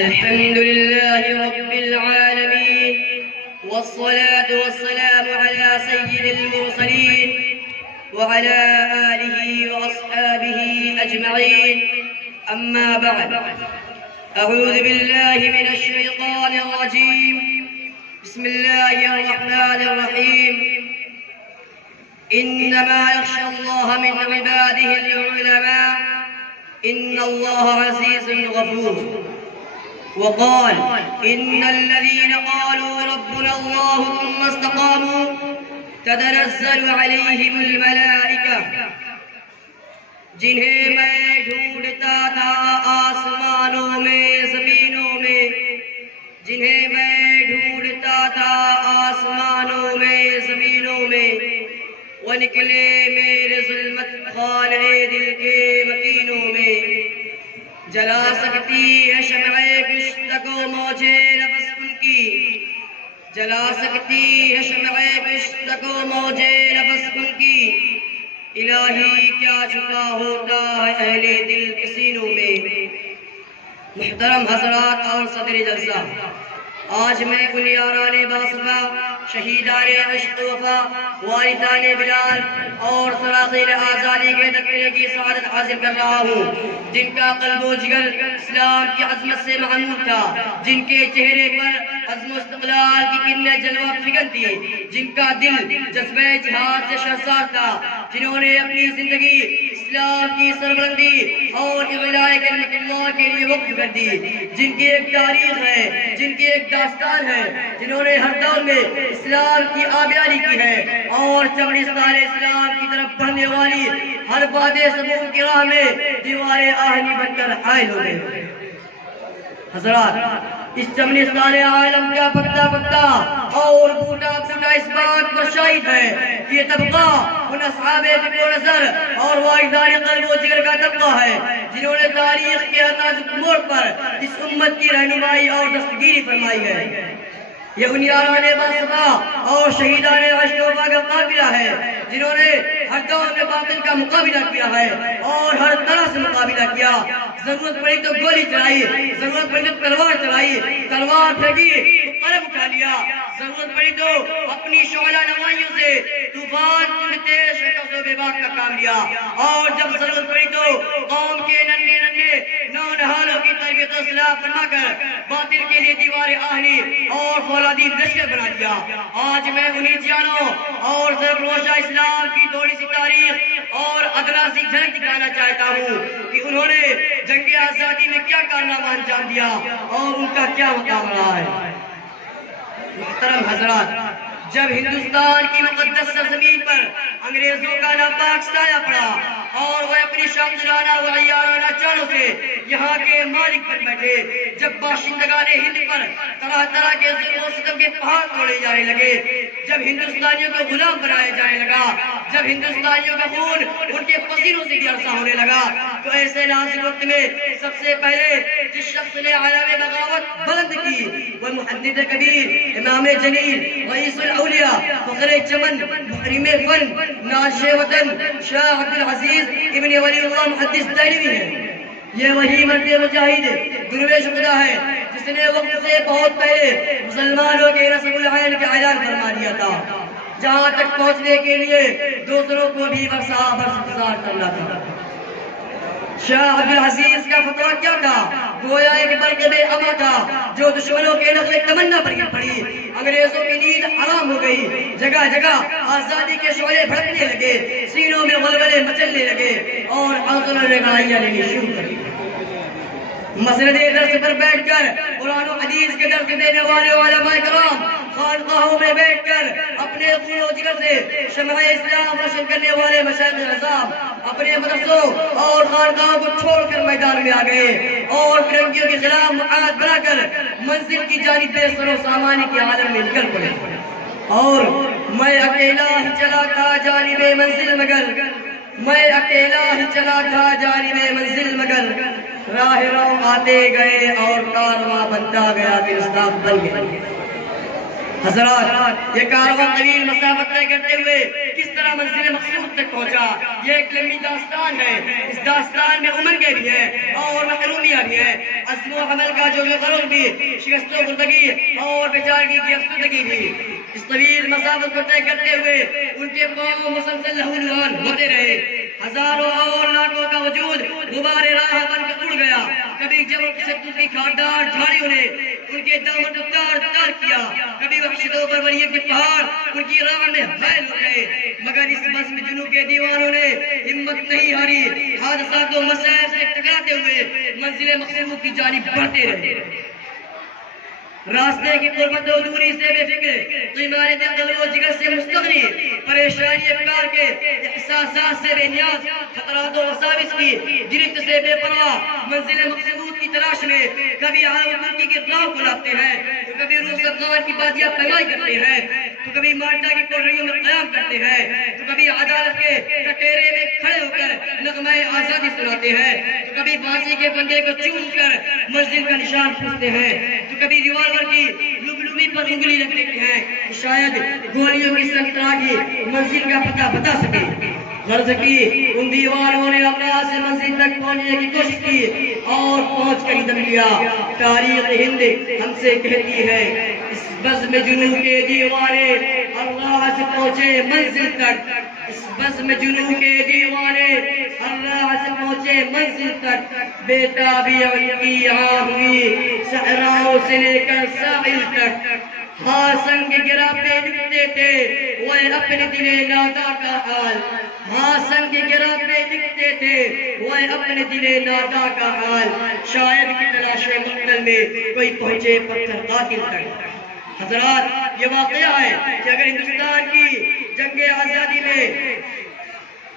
الحمد لله رب العالمين والصلاة والسلام على سيد المرسلين وعلى آله وأصحابه أجمعين، أما بعد. أعوذ بالله من الشيطان الرجيم، بسم الله الرحمن الرحيم. إنما يخشى الله من عباده العلماء إن الله عزيز غفور. وقال إن الذين قالوا ربنا الله ثم استقاموا تتنزل عليهم الملائكة. جنہیں میں ڈھونڈتا تھا آسمانوں میں زمینوں میں، جنہیں میں ڈھونڈتا تھا آسمانوں میں زمینوں میں، وہ نکلے میرے ظلمت خانہ دل کے مکینوں میں. جلا سکتی ہے شمع کشت کو موجے نفس ان کی، جلا سکتی ہے شمع کشت کو موجے نفس ان کی. الہی کیا چھپا ہوتا ہے اہل دل کے سینوں میں. محترم حضرات اور صدر جلسہ، آج میں ان یاران باصفا، شہیدان عشق وفا، والدان بلال اور سلاطین آزادی کے تکمیل کی سعادت حاصل کر رہا ہوں، جن کا قلب و جگر اسلام کی عظمت سے معمور تھا، جن کے چہرے پر عزم و استقلال کی کرنیں جلوہ فکن تھی، جن کا دل جذبہ جہاد سے شرسار تھا، جنہوں نے اپنی زندگی اسلام کی سربلندی اور اعلاء کلمۃ اللہ کے لیے وقف کر دی، جن کی ایک تاریخ ہے، جن کی ایک داستان ہے، جنہوں نے ہر دور میں اسلام کی آبیاری کی ہے اور چمڑستان اسلام کی طرف بڑھنے والی ہر باد سبوت کی راہ میں دیوار آہنی بن کر حائل ہو گئے. حضرات، اس چمڑستان عالم کا پکتا پکتا اور بوٹا بوٹا اس بات پر شاہد ہے کہ یہ طبقہ ان اصحاب فکر و نظر اور واحدان قلب و جگر کا طبقہ ہے جنہوں نے تاریخ کے حتاج موڑ پر اس امت کی رہنمائی اور دستگیری فرمائی ہے. یہ ان یاران باصفا اور شہیدان عشق وفا کا قافلہ ہے جنہوں نے ہر دور میں باطل کا مقابلہ کیا ہے اور ہر طرح سے مقابلہ کیا. ضرورت پڑی تو گولی چلائی، ضرورت پڑی تو تلوار چلائی، تلوار پھینکی تو قلم اٹھا لیا، ضرورت پڑی تو اپنی شعلہ نمائیوں سے طوفان تیز شکست و بے باک کا کام لیا، اور جب ضرورت پڑی تو قوم کے ننھے ننھے نونہالوں کی تربیت و اصلاح فرما کر باطل کے لیے دیوار آہنی اور فولادی لشکر بنا دیا. آج میں انہی جانوں اور ضرور اسلام کی تھوڑی سی تاریخ اور ادنا سی جھلک دکھانا چاہتا ہوں کہ انہوں نے جنگ آزادی میں کیا کارنامہ انجام دیا اور ان کا کیا مقام رہا ہے. محترم حضرات، جب ہندوستان کی مقدس سرزمین پر انگریزوں کا ناپاک سایہ پڑا اور وہ اپنی شاندارانہ و عیارانہ چالوں سے یہاں کے مالک بن بیٹھے، جب باشندگان ہند پر طرح طرح کے ظلم و ستم کے پہاڑ توڑے جانے لگے، جب ہندوستانیوں کو غلام بنایا جانے لگا، جب ہندوستانیوں کا خون ان کے پسینوں سے گرسا ہونے لگا، تو ایسے نازک وقت میں سب سے پہلے جس شخص نے علم بغاوت بلند کی وہ محدث کبیر، امام جلیل، رئیس الاولیاء، فخر چمن، محرم فن، نازش وطن، شاہ عبد العزیز ابن ولی اللہ محدث دہلوی ہے. یہ وہی مرد مجاہد درویش خدا ہے جس نے وقت سے بہت پہلے مسلمانوں کے نصب العین کا اعلان فرما دیا تھا، جہاں تک پہنچنے کے لیے دوسروں کو بھی برسا برس انتظار کرنا تھا. شاہ عبد العزیز کا فتویٰ کیا تھا؟ گویا ایک برقع اما تھا جو دشمنوں کے نقل تمنا پر گر پڑی، انگریزوں کی نیند حرام ہو گئی، جگہ جگہ آزادی کے شعلے بھڑکنے لگے، سینوں میں غلغلے مچلنے لگے اور حوصلوں نے گاڑیاں لینی شروع کر دی. مسند درس پر بیٹھ کر قرآن و حدیث کے درس دینے والے علماء کرام خانقاہوں میں بیٹھ کر اپنے خون و جگر سے شمع اسلام روشن کرنے والے مشائخ اعظام اپنے مدرسوں اور خانقاہوں کو چھوڑ کر میدان میں آ گئے اور فرنگیوں کے خلاف معاہد بنا کر منزل کی جانب بے سر و سامانی کے عالم میں نکل پڑے. اور میں اکیلا ہی چلا تھا جانب منزل مگر، میں اکیلا ہی چلا تھا جانب منزل مگر، راہ رو آتے گئے اور کارواں بنتا گیا پھر اسلاف بن گئے. حضرات، یہ کارواں طویل مسافت طے کرتے ہوئے کس طرح منزل مقصود ملک تک پہنچا. یہ ایک لمبی داستان ہے. اس داستان میں امنگیں بھی ہیں اور محرومیاں بھی ہیں. عزم و عمل کا جو فروغ بھی, شکست و بردگی اور بیچارگی کی افسردگی بھی. اس طویل مسافت کو طے کرتے ہوئے ان کے قوم مسلسل لہولوان ہوتے رہے. ہزاروں اور لاکھوں کا وجود غبار راہ بن کر اڑ گیا. کبھی جب تشدد کی کھاٹار جھاڑیوں نے ان کے دامن کو تار تار کیا, کبھی وحشتوں پر ولیت کے پہاڑ ان کی راہ میں حائل ہو گئے. مگر اس بزم جنوں کے دیوانوں نے ہمت نہیں ہاری. حادثات و مسائل سے ٹکراتے ہوئے منزل مقصود کی جانب بڑھتے رہے. راستے کی قربت و دوری سے بے فکر, قیمت دل و جگر سے مستغنی, پریشانی افکار کے احساسات سے بے نیاز, خطرات و وساوس کی گرفت سے بے پرواہ, منزل مقصود کی تلاش میں کبھی عالم ترکی کی راہ کو لاتے ہیں, تو کبھی روس افغان کی بادیاں پیمائی کرتے ہیں, تو کبھی مالٹا کی کوٹریوں میں قیام کرتے ہیں, تو کبھی عدالت کے کٹہرے میں کھڑے ہو کر نغمہ آزادی سناتے ہیں, تو کبھی پھانسی کے پھندے کو چوم کر منزل کا نشان پوچھتے ہیں, تو کبھی ریوالور کی لبلبی پر انگلی رکھ دیتے ہیں کہ شاید گولیوں کی سنگترا کی منزل کا پتہ بتا سکے. غرض کی ان دیواروں نے اپنا سے منزل تک پہنچنے کی کوشش کی اور پہنچ کر دم لیا. تاریخ ہند ہم سے کہتی ہے اس بزم جنوں کے دیوانے اللہ سے پہنچے منزل تک. اس بزم جنوں کے دیوانے اللہ سے پہنچے منزل تک. بیٹا بھی ان کی آہوی صحراؤں سے لے کر ساحل تک. ہاں سنگ گرا پہ لکھتے تھے وہ اپنے دل نادا کا حال. ہاں سنگ گرا پہ لکھتے تھے وہ اپنے دل نادا کا حال. شاید کی تلاش مقتل میں کوئی پہنچے پتھر قاتل تک. حضرات, یہ واقعہ ہے کہ اگر ہندوستان کی جنگ آزادی میں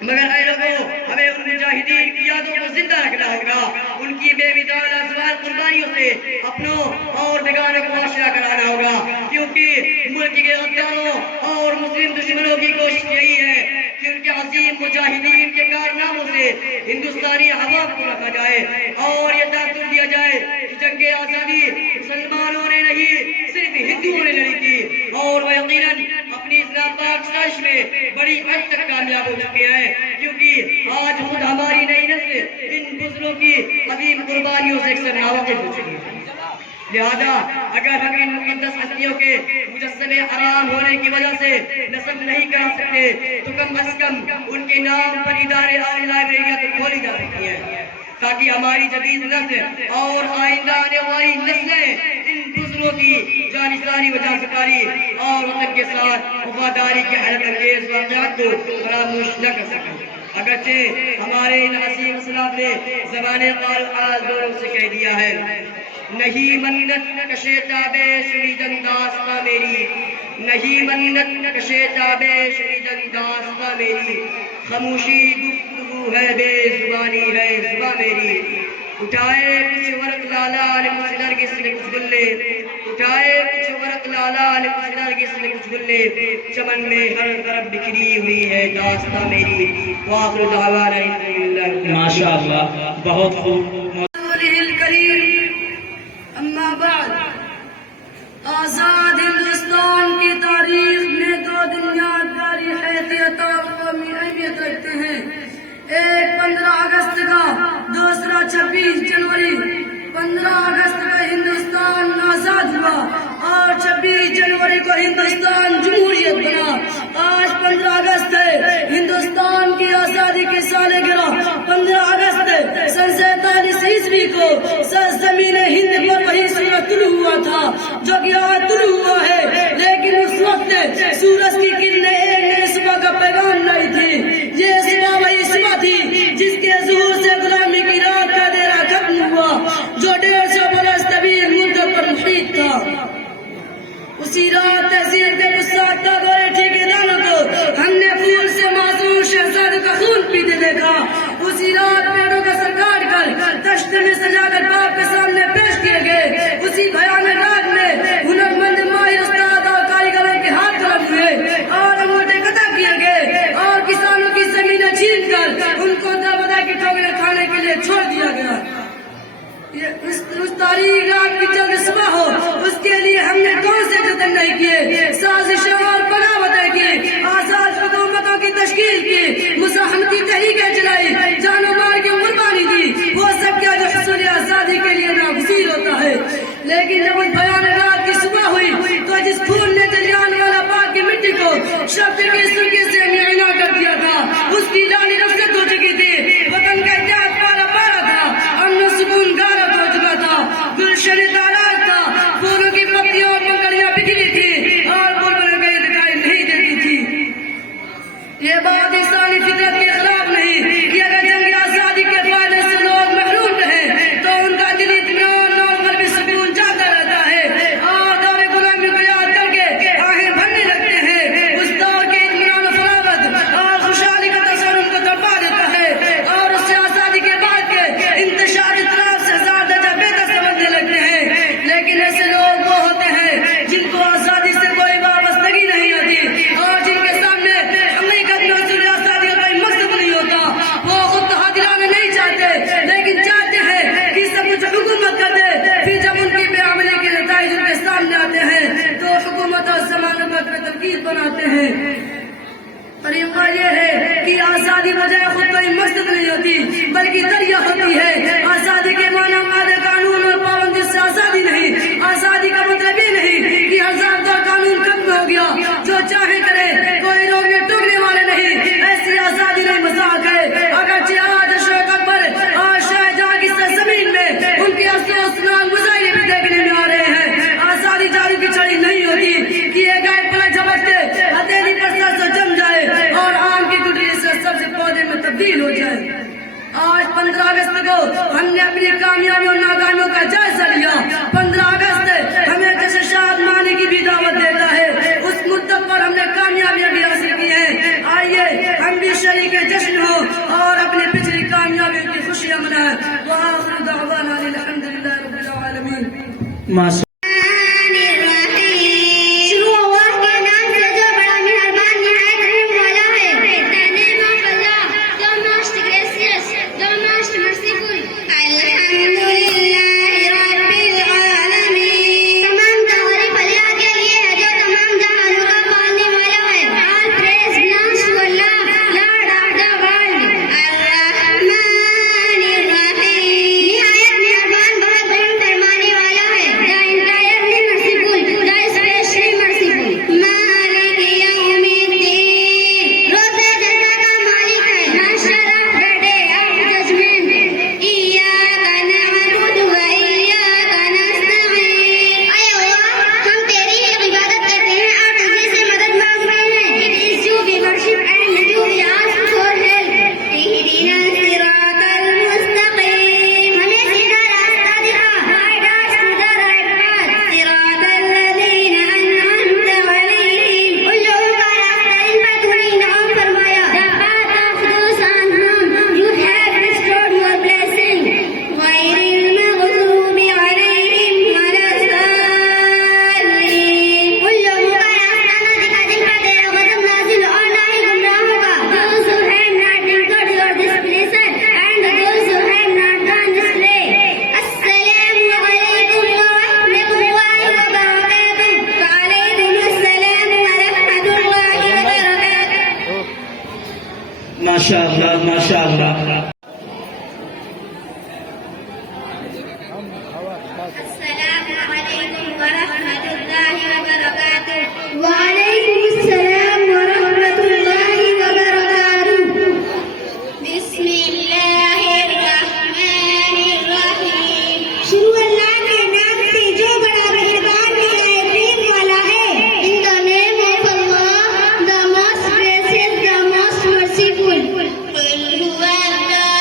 مگر اے لوگوں ہمیں ان مجاہدین کی یادوں کو زندہ رکھنا ہوگا. ان کی بے مثال ازوال قربانیوں سے اپنوں اور بیگانوں کو آشنا کرانا ہوگا, کیونکہ ملک کے غداروں اور مسلم دشمنوں کی کوشش یہی ہے کہ ان کے عظیم مجاہدین کے کارناموں سے ہندوستانی عوام کو رکھا جائے اور یہ تاثر دیا جائے کہ جنگ آزادی مسلمانوں نے نہیں صرف ہندوؤں نے لڑی تھی, اور وہ یقیناً اپنی اس ناپاک سازش میں بڑی حد تک کامیاب ہو چکے ہیں, کیونکہ آج خود ہماری نئی نسل ان بزرگوں کی عظیم قربانیوں سے اکثر ناواقف ہو چکی ہے. لہذا اگر ہم ان مقدس ہستیوں کے مجسمے حرام ہونے کی وجہ سے نصب نہیں کرا سکتے تو کم از کم ان کے نام پر ادارے اور لائبریریاں تو کھولی جا سکتی ہیں, تاکہ ہماری جدید نسل اور آئندہ آنے والی نسلیں ان بزرگوں کی جانشداری و جانسکاری اور وطن کے ساتھ وفاداری کے حیرت انگیز واقعات کو فراموش نہ کر سکیں. اگرچہ ہمارے ان عظیم اسلاف نے زبان قال آل دوروں سے کہہ دیا ہے, نہیں منت کشے تابے شنیدن داستہ میری, نہیں منت کشے تابے شنیدن داستہ میری, خاموشی گفتگو ہے بے زبانی ہے زباں میری. اٹھائے کچھ ورق لالا نے کچھ نرگس نے کچھ گلے, اٹھائے کچھ ورق لالا نے کچھ نرگس نے کچھ گلے, چمن میں ہر طرف بکھری ہوئی ہے داستہ میری. وآخر دعوانا الحمدللہ. ماشاءاللہ, بہت خوب. اما بعد, آزاد ہندوستان کی تاریخ میں دو دن یادگاری حیثیت اور قومی اہمیت رکھتے ہیں. ایک 15 اگست کا, دوسرا 26 جنوری. 15 اگست کو ہندوستان آزاد ہوا اور 26 جنوری کو ہندوستان جمہوریت بنا. آج 15 اگست ہے, ہندوستان کی آزادی کی سالگرہ. 15 اگست سن 47 کو سرزمین ہند پر وہی سورج طلوع ہوا تھا جو کہ آج طلوع ہوا ہے, لیکن اس وقت سورج کی کرنیں ایک نئی صبح کا پیغام لائی تھی. یہ صبح وہی صبح تھی جس کے ظہور سے غلامی کی رات کا اندھیرا ختم ہوا جو 150 برس طویل مدت پر محیط تھا. اسی رات تحصیل کے گساخ دورے ٹھیکیداروں کو ہم نے پھول سے معصوم شہزادوں کا خون پیتے دیکھا. اسی رات پیڑوں کا سر کاٹ کر دشت میں سجا کر باپ کے سامنے پیش کیے گئے. اسی بھیانک رات میں ہنرمند ماہر استاد اور کاریگروں کے ہاتھ قلم ہوئے. تحریکیں چلائی، جان و مال کی قربانی دی، وہ سب کیا جو حصول آزادی کے لیے ناگزیر ہوتا ہے. لیکن جب اس بیان رات کی صبح ہوئی تو جس خون نے جلیان والا باغ کی مٹی کو شبد کی سرخی سے معائنہ کر دیا تھا، اس کی لانی نفست ہو چکی تھی، وطن کا اتحاد پارا پارا تھا، امن و سکون غارت ہو چکا تھا، گلشن تاراج تھا، پھولوں کی پتیاں اور پکڑیاں بکھری تھی اور بلبلیں کہیں دکھائی نہیں دیتی تھی. یہ بات انسانی فطرت کے خلاف نہیں کہ اگر جنگ آزادی کے فائدے سے لوگ محروم رہے تو ان کا دلی اطمینان اور قلبی سکون جاتا رہتا ہے اور دور غلامی کو یاد کر کے آہیں بھرنے لگتے ہیں. اس دور کے اطمینان و فراغت اور خوشحالی کا تصور ان کو تڑپا دیتا ہے اور اس سے آزادی کے بعد کے انتشار اطراف سے زیادہ بہتر سمجھنے لگتے ہیں. لیکن ایسے لوگ وہ ہوتے ہیں جن کو آزادی سے کوئی وابستگی نہیں ہوتی اور جن کے سامنے حقیقت میں حصول آزادی کا کوئی مقصد نہیں ہوتا. وہ خود تو دلانا نہیں چاہتے لیکن چاہتے ہیں کہ سب کچھ حکومت کر دے. پھر جب ان کی بے عملی کے نتائج ان کے سامنے آتے ہیں تو حکومت اور ضمانت پہ تنقید بناتے ہیں. طریقہ یہ ہے کہ آزادی بجائے خود کوئی مقصد نہیں ہوتی بلکہ ذریعہ ہوتی ہے. آزادی کے معنی قاعدے قانون اور پابندی سے آزادی نہیں. آزادی کا مطلب یہ نہیں کہ ہزار کا قانون ختم ہو گیا، جو چاہے کرے، کوئی روکنے ٹوکنے والے نہیں. ایسی آزادی نہیں، مذاق ہے. اگرچہ آج اشوک اکبر اور شاہجہاں کی سرزمین میں ان کے افسوسناک مظاہرے بھی دیکھنے میں آ رہے ہیں. آزادی جادو کی چھڑی نہیں ہوتی کہ یہ گائے پلک جھپکتے ہتھیلی پر سر سے جم جائے اور آم کی گٹلی سے سبز پودے میں تبدیل ہو جائے. آج 15 اگست کو ہم نے اپنی کامیابیوں اور ناکامیوں کا جائزہ لیا. 15 اگست ہمیں جشن شاد مانے کی بھی دعوت دیتا ہے. اس مدت پر ہم نے کامیابیاں بھی حاصل کی ہیں. آئیے ہم بھی شریک جشن ہو اور اپنی پچھلی کامیابیوں کی خوشیاں منائیں. وآخر دعوانا الحمدللہ رب العالمین. ماشاءاللہ ماشاءاللہ. السلام علیکم ورحمۃ اللہ وبرکاتہ. وعلیکم السلام ورحمۃ اللہ وبرکاتہ. بسم اللہ الرحمن الرحیم. شروع اللہ کے نام سے جو بڑا مہربان رحیم والا ہے. In the name of Allah, the most gracious, the most merciful. قل هو الله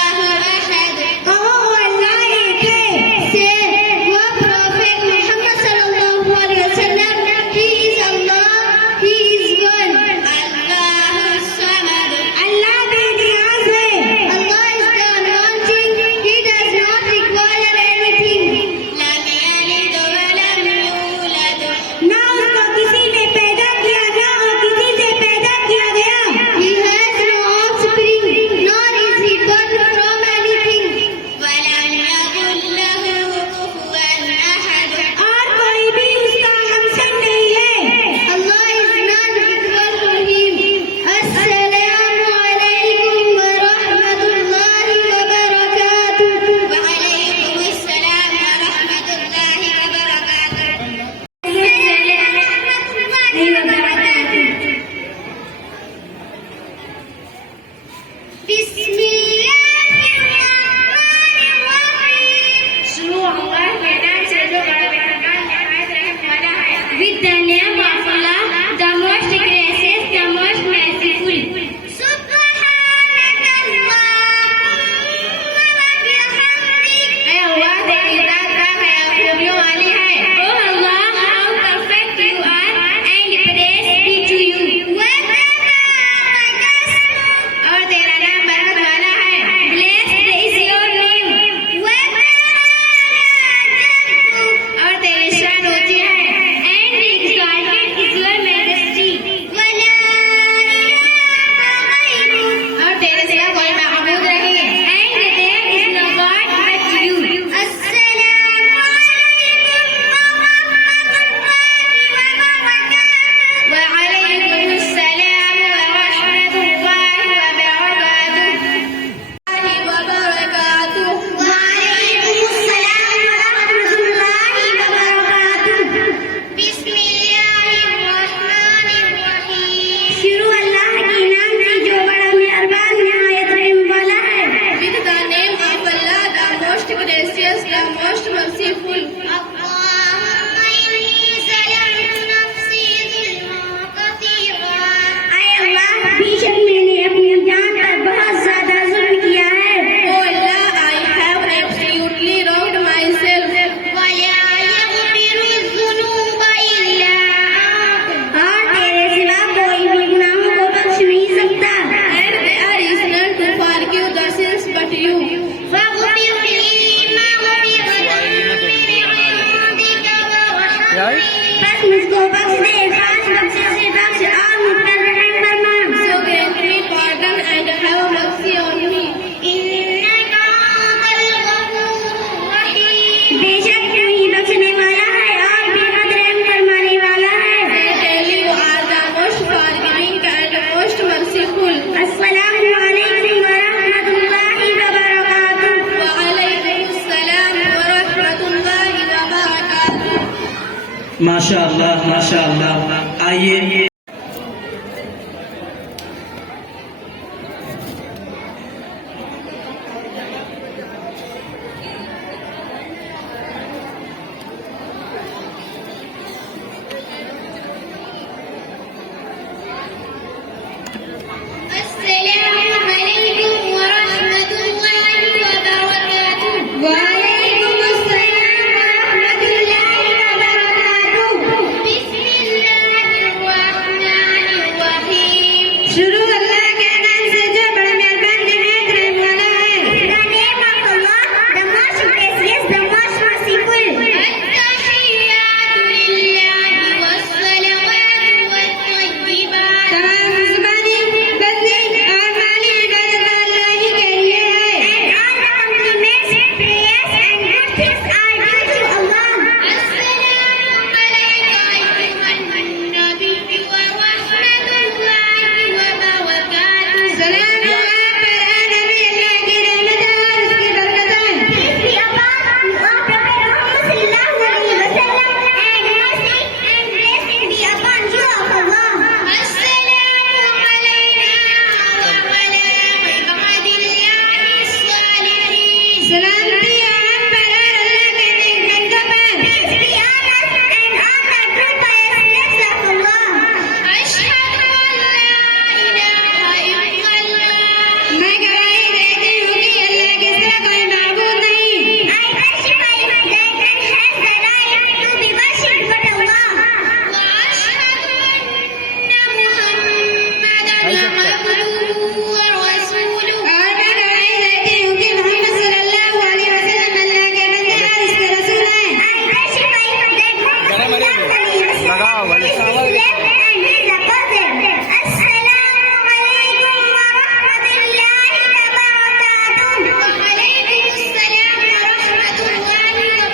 the most merciful. اللهم إني ظلمت نفسي ظلما كثيرا. اے اللہ بے شک میں نے اپنی جان پر بہت زیادہ ظلم کیا ہے. Oh Allah, I have absolutely wronged myself. ولا يغفر الذنوب إلا أنت. اور تیرے سوا کوئی بھی گناہوں کو بخش نہیں سکتا. And there is none to forgive the sins but you. فاغفر لي مغفرة من عندك وارحمني. بس مجھ کو بخش دے، خاص بخشش سے بخش اور مجھ پر رحم فرما. So grant me pardon and have mercy on me. إنك أنت الغفور الرحيم. بے شک تو ہی بخشنے والا ہے اور بے حد رحم فرمانے والا ہے. I tell you are the most forgiving and most merciful. السلام علیکم ورحمۃ اللہ وبرکاتہ. وعلیکم السلام ورحمۃ اللہ وبرکاتہ. ماشاء اللہ ماشاء اللہ. آئیے السلام عليكم ورحمة الله وبركاته. وعلیکم السلام ورحمۃ اللہ وبرکاتہ. بسم الله الرحمن الرحيم. شروع اللہ کے نام سے جو بڑا مہربان نہایت رحم والا ہے. In the name of Allah, the most gracious, the most merciful. التحيات لله والصلوات والطيبات. تمام زبانی بندی اور مالی عبادت اللہ ہی کے لیے ہے. And all the compliments, prayers and good things are due to Allah. السلام عليك أيها النبي ورحمة الله وبركاته. سلام آپ پر اے نبی، اللہ کی رحمت ہے اور اس کی برکتیں. Peace be upon you, O Prophet Muhammad sallallahu alaihi wasallam, and mercy and blessing be upon you of Allah. السلام علينا وعلى عباد الله الصالحين. سلامتی آپ پر اور اللہ کے نیک بندوں پر. Peace be on us and on the true pious slaves of Allah. أشهد أن لا إله إلا الله. میں گواہی دیتی ہوں کہ اللہ کے سوا کوئی معبود نہیں. I testify that none has the right to be worshipped but Allah. وأشهد أن محمدًا عبده ورسوله. اور میں گواہی دیتی ہوں کہ محمد صلی اللہ علیہ وسلم اللہ کے بندے اور اس کے رسول ہیں. I testify that Muhammad sallallahu alaihi wasallam is his slave and his apostle. Assalamu alaikum wa rahmatullahi wa barakatuh. Wa alaikum assalam wa rahmatullahi wa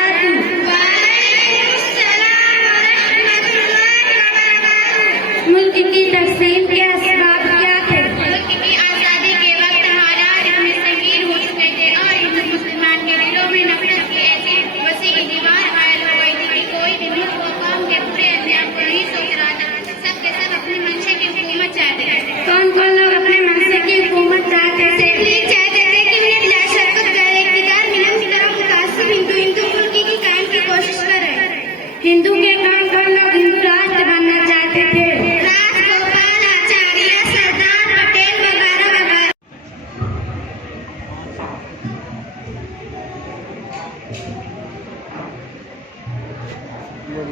barakatuh. Wa alaikum assalam wa rahmatullahi wa barakatuh. ملک کی تقسیم کے اسباب کیا تھے؟ ملک کی آزادی کے وقت حالات اتنے سنگین ہو چکے تھے اور ہندو مسلمان کے دلوں میں نفرت کی ایسی وسیع دیوار قائم ہو گئی تھی کہ کوئی بھی ملک و قوم کے برے انجام کو نہیں سوچ رہا تھا. سب کے سب اپنی منشا کی حکومت چاہتے تھے. کون کون لوگ اپنے منصب کی حکومت چاہتے تھے؟ یہ چاہتے تھے کہ انہیں بلا شرکت غیر اقتدار ملن کی طرح متعصب ہندو ملکی کی قائم کی کوشش کرے. ہندو کے کون کون لوگ ہندو راشٹر بننا چاہتے تھے؟ راج گوپال آچاریہ سردار پٹیل وغیرہ وغیرہ.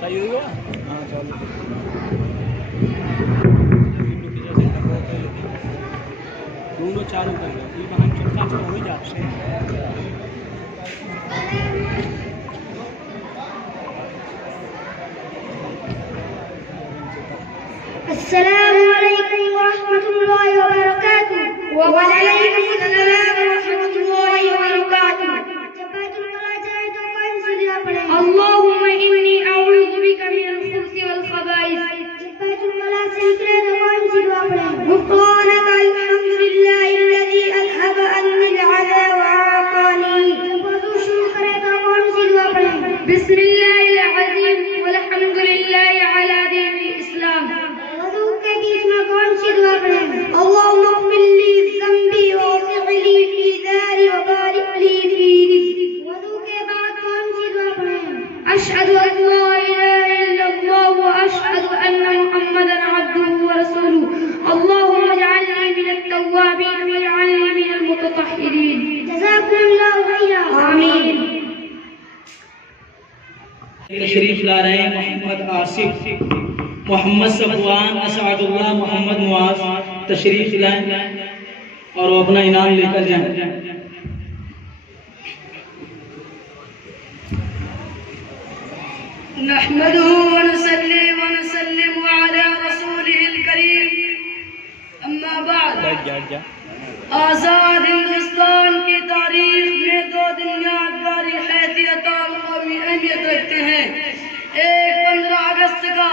صحیح ہو گیا؟ ہاں چلو. دونوں چالو کر لو، یہ ہم چکا چکا ہو جاتے ہیں. السلام علیکم ورحمۃ اللہ وبرکاتہ. وعلیکم السلام ورحمۃ اللہ وبرکاتہ. جبات الملا چاہے تو کون سی دعا پڑھیں؟ اللهم إني أعوذ بك من الخبث والخبائث. جبات الملا سے نکلے تو کون سی دعا پڑھیں؟ غفرانك الحمد لله الذي أذهب عني العذى وعافاني. جب وضو شروع کرے تو کون سی دعا پڑھیں؟ بسم الله العظيم والحمد لله على دين الإسلام. وضو کے بیچ میں کون سی دعا پڑھیں؟ اللهم اغفر لي ذنبي وفعلي تشریف لا رہے ہیں محمد آصف، محمد صفوان، اسعد اللہ، محمد معاذ، تشریف لائیں اور وہ اپنا انعام لے کر جائیں۔ نحمده ونصلي ونسلم على رسوله الكريم، اما بعد، آزاد ہندوستان کی تاریخ میں دو دن یادگاری حیثیت اور قومی اہمیت رکھتے ہیں، ایک 15 اگست کا،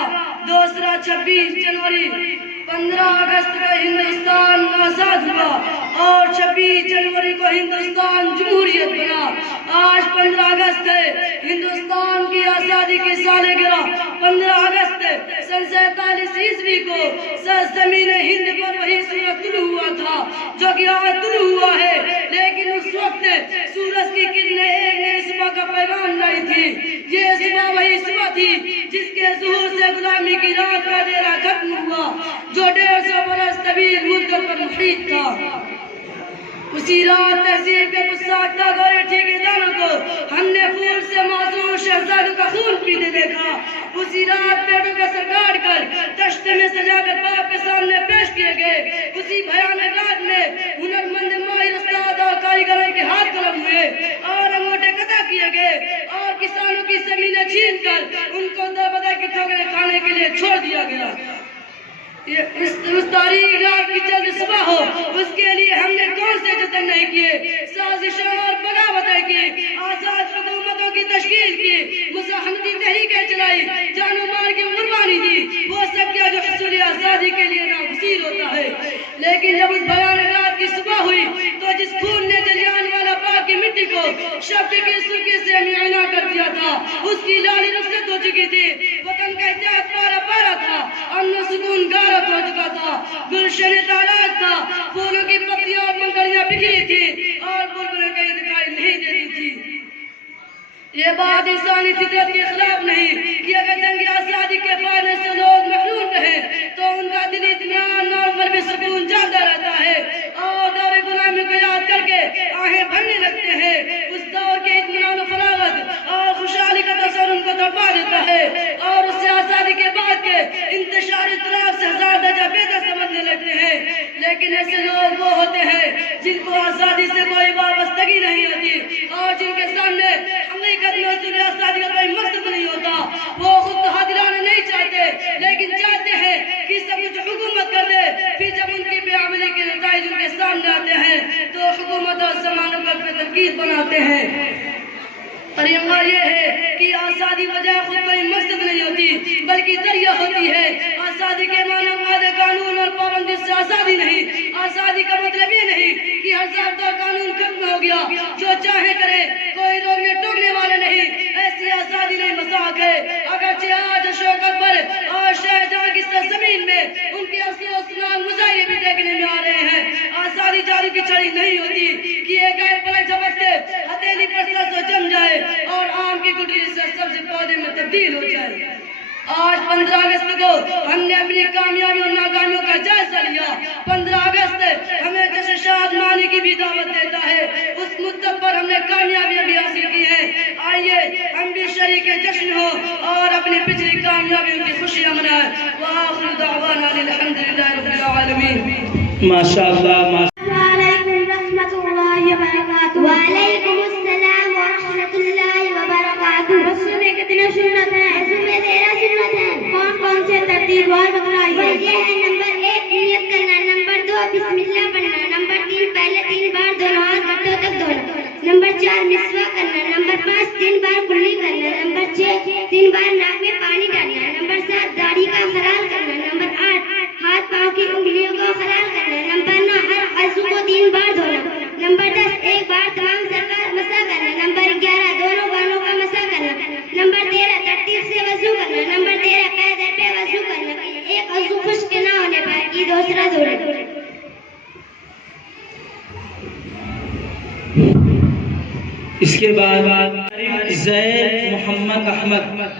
دوسرا 26 جنوری۔ 15 اگست کو ہندوستان آزاد ہوا اور 26 جنوری کو ہندوستان جمہوریت بنا۔ آج 15 اگست ہے، ہندوستان کی آزادی کی سالگرہ۔ 15 اگست سن 47 عیسوی کو سرزمین ہند پر وہی سورج طلوع ہوا تھا جو کہ آج طلوع ہوا ہے، لیکن اس وقت سورج کی کرنیں ایک نئی صبح کا پیغام لائی تھی۔ یہ صبح وہی صبح تھی جس کے ظہور سے غلامی کی رات کا اندھیرا ختم ہوا جو 150 برس طویل ملک پر محیط تھا۔ اسی رات تہذیب کے کچھ ساختہ گورے ٹھیکیداروں کو ہم نے پھول سے معصوم شہزادوں کا خون پیتے دیکھا۔ اسی رات پیٹوں کا سر کاٹ کر دشت میں سجا کر باپ کے سامنے پیش کیے گئے۔ اسی بھیانک رات میں ہنرمند ماہر استاد اور کاریگروں کے ہاتھ قلم ہوئے اور انگوٹھے قطع کیے گئے اور کسانوں کی زمینیں چھین کر ان کو دربدر کی ٹھوکریں کھانے کے لیے چھوڑ دیا گیا۔ اس تاریخ رات کی جلد صبح ہو، اس کے لیے ہم نے کون سے جتن نہیں کیے، سازشیں اور بغاوتیں کی، آزاد حکومتوں کی تشکیل کی، مزاحمتی تحریکیں چلائی، جان و مال کی قربانی دی، وہ سب کیا جو حصول آزادی کے لیے ناگزیر ہوتا ہے۔ لیکن جب اس بھیانک رات کی صبح ہوئی تو جس خون نے جلیان والا باغ کی مٹی کو شفق کی سرخی سے معائنہ کر دیا تھا، اس کی لالی رخصت ہو چکی تھی، وطن کا اتحاد پارا پارا تھا، امن و سکون غارت ہو چکا تھا، گلشن تاراج تھا، پھولوں کی پتیاں اور منگڑیاں بکھری تھی اور بلبلیں کہیں دکھائی نہیں دیتی تھی۔ یہ بات انسانی فطرت کے خلاف نہیں کہ اگر جنگ آزادی کے فائدے سے لوگ محروم رہے تو ان کا دل اطمینان اور قلبی سکون جاگتا رہتا ہے اور دور غلامی کو یاد کر کے آہیں بھرنے لگتے ہیں۔ اس دور کے اطمینان و فراغت اور خوشحالی کا تصور ان کو تڑپا دیتا ہے اور اس سے آزادی کے بعد کے انتشاری اضطراب سے ہزار درجہ بہتر سمجھنے لگتے ہیں۔ لیکن ایسے لوگ وہ ہوتے ہیں جن کو آزادی سے کوئی وابستگی نہیں ہوتی اور جن کے سامنے حقیقت میں حصول آزادی کا کوئی مقصد نہیں ہوتا۔ وہ خود تو حاضرانہ نہیں چاہتے لیکن چاہتے ہیں کہ سب کچھ حکومت کر دے، پھر جب ان کی بے عملی کے نتائج ان کے سامنے آتے ہیں تو حکومت اور زمانوں پر بے تنقید بناتے ہیں۔ طریقہ یہ ہے کہ آزادی وجہ خود کوئی مقصد نہیں ہوتی بلکہ ذریعہ ہوتی ہے۔ آزادی کے معنی قاعدے قانون اور پابندی سے آزادی نہیں۔ آزادی کا مطلب یہ نہیں کہ ہر ضابطہ اور قانون ختم ہو گیا، جو چاہے کرے، کوئی روکنے ٹوکنے والے نہیں، ایسی آزادی نہیں مذاق ہے۔ اگرچہ آج اشوک اکبر اور شاہجہاں کی سرزمین میں ان کے اصل و سنان مظاہرے بھی دیکھنے میں آ رہے ہیں۔ آزادی جادو کی چھڑی نہیں ہوتی کہ ایک گائے پلک جھپکتے ہتھیلی پر سر سے جم جائے اور آم کی گٹلی سے سبز پودے میں تبدیل ہو جائے۔ آج 15 اگست کو ہم نے اپنی کامیابی اور ناکامیوں کا جائزہ لیا۔ 15 اگست ہمیں جشن شادمانی کی بھی دعوت دیتا ہے۔ اس مدت پر ہم نے کامیابیاں بھی حاصل کی ہیں، آئیے ہم بھی شریک جشن ہو اور اپنی پچھلی کامیابیوں کی خوشیاں منائیں۔ وآخر دعوانا الحمدللہ رب العالمین۔ ماشاء اللہ۔ وعلیکم رحمۃ اللہ وبرکاتہ۔ وعلیکم السلام ورحمۃ اللہ وبرکاتہ۔ وضو میں کتنے سنت ہیں؟ وضو میں 13 سنت ہیں۔ کون کون سے ترتیب وار بتلائیے؟ یہ ہے نمبر 1 نیت کرنا، نمبر 2 بسم اللہ پڑھنا، نمبر 3 پہلے 3 بار دونوں ہاتھ گھٹنوں تک دھونا، نمبر 4 مسواک کرنا، نمبر 5 3 بار کلی کرنا، نمبر 6 3 بار ناک میں پانی ڈالنا، نمبر 7 داڑھی کا خلال کرنا، نمبر 8 ہاتھ پاؤں کی انگلیوں کو خلال کرنا، نمبر 9 ہر عضو کو 3 بار دھونا، نمبر 10 ایک بار تمام سر کا مسح کرنا، نمبر 11 دونوں بانوں کا مسح کرنا، نمبر 13 ترتیب سے وضو کرنا، نمبر 13 پیر در پہ وضو کرنا، ایک عضو خشک نہ ہونے پر کہ دوسرا دھونا۔ اس کے بعد زید محمد احمد۔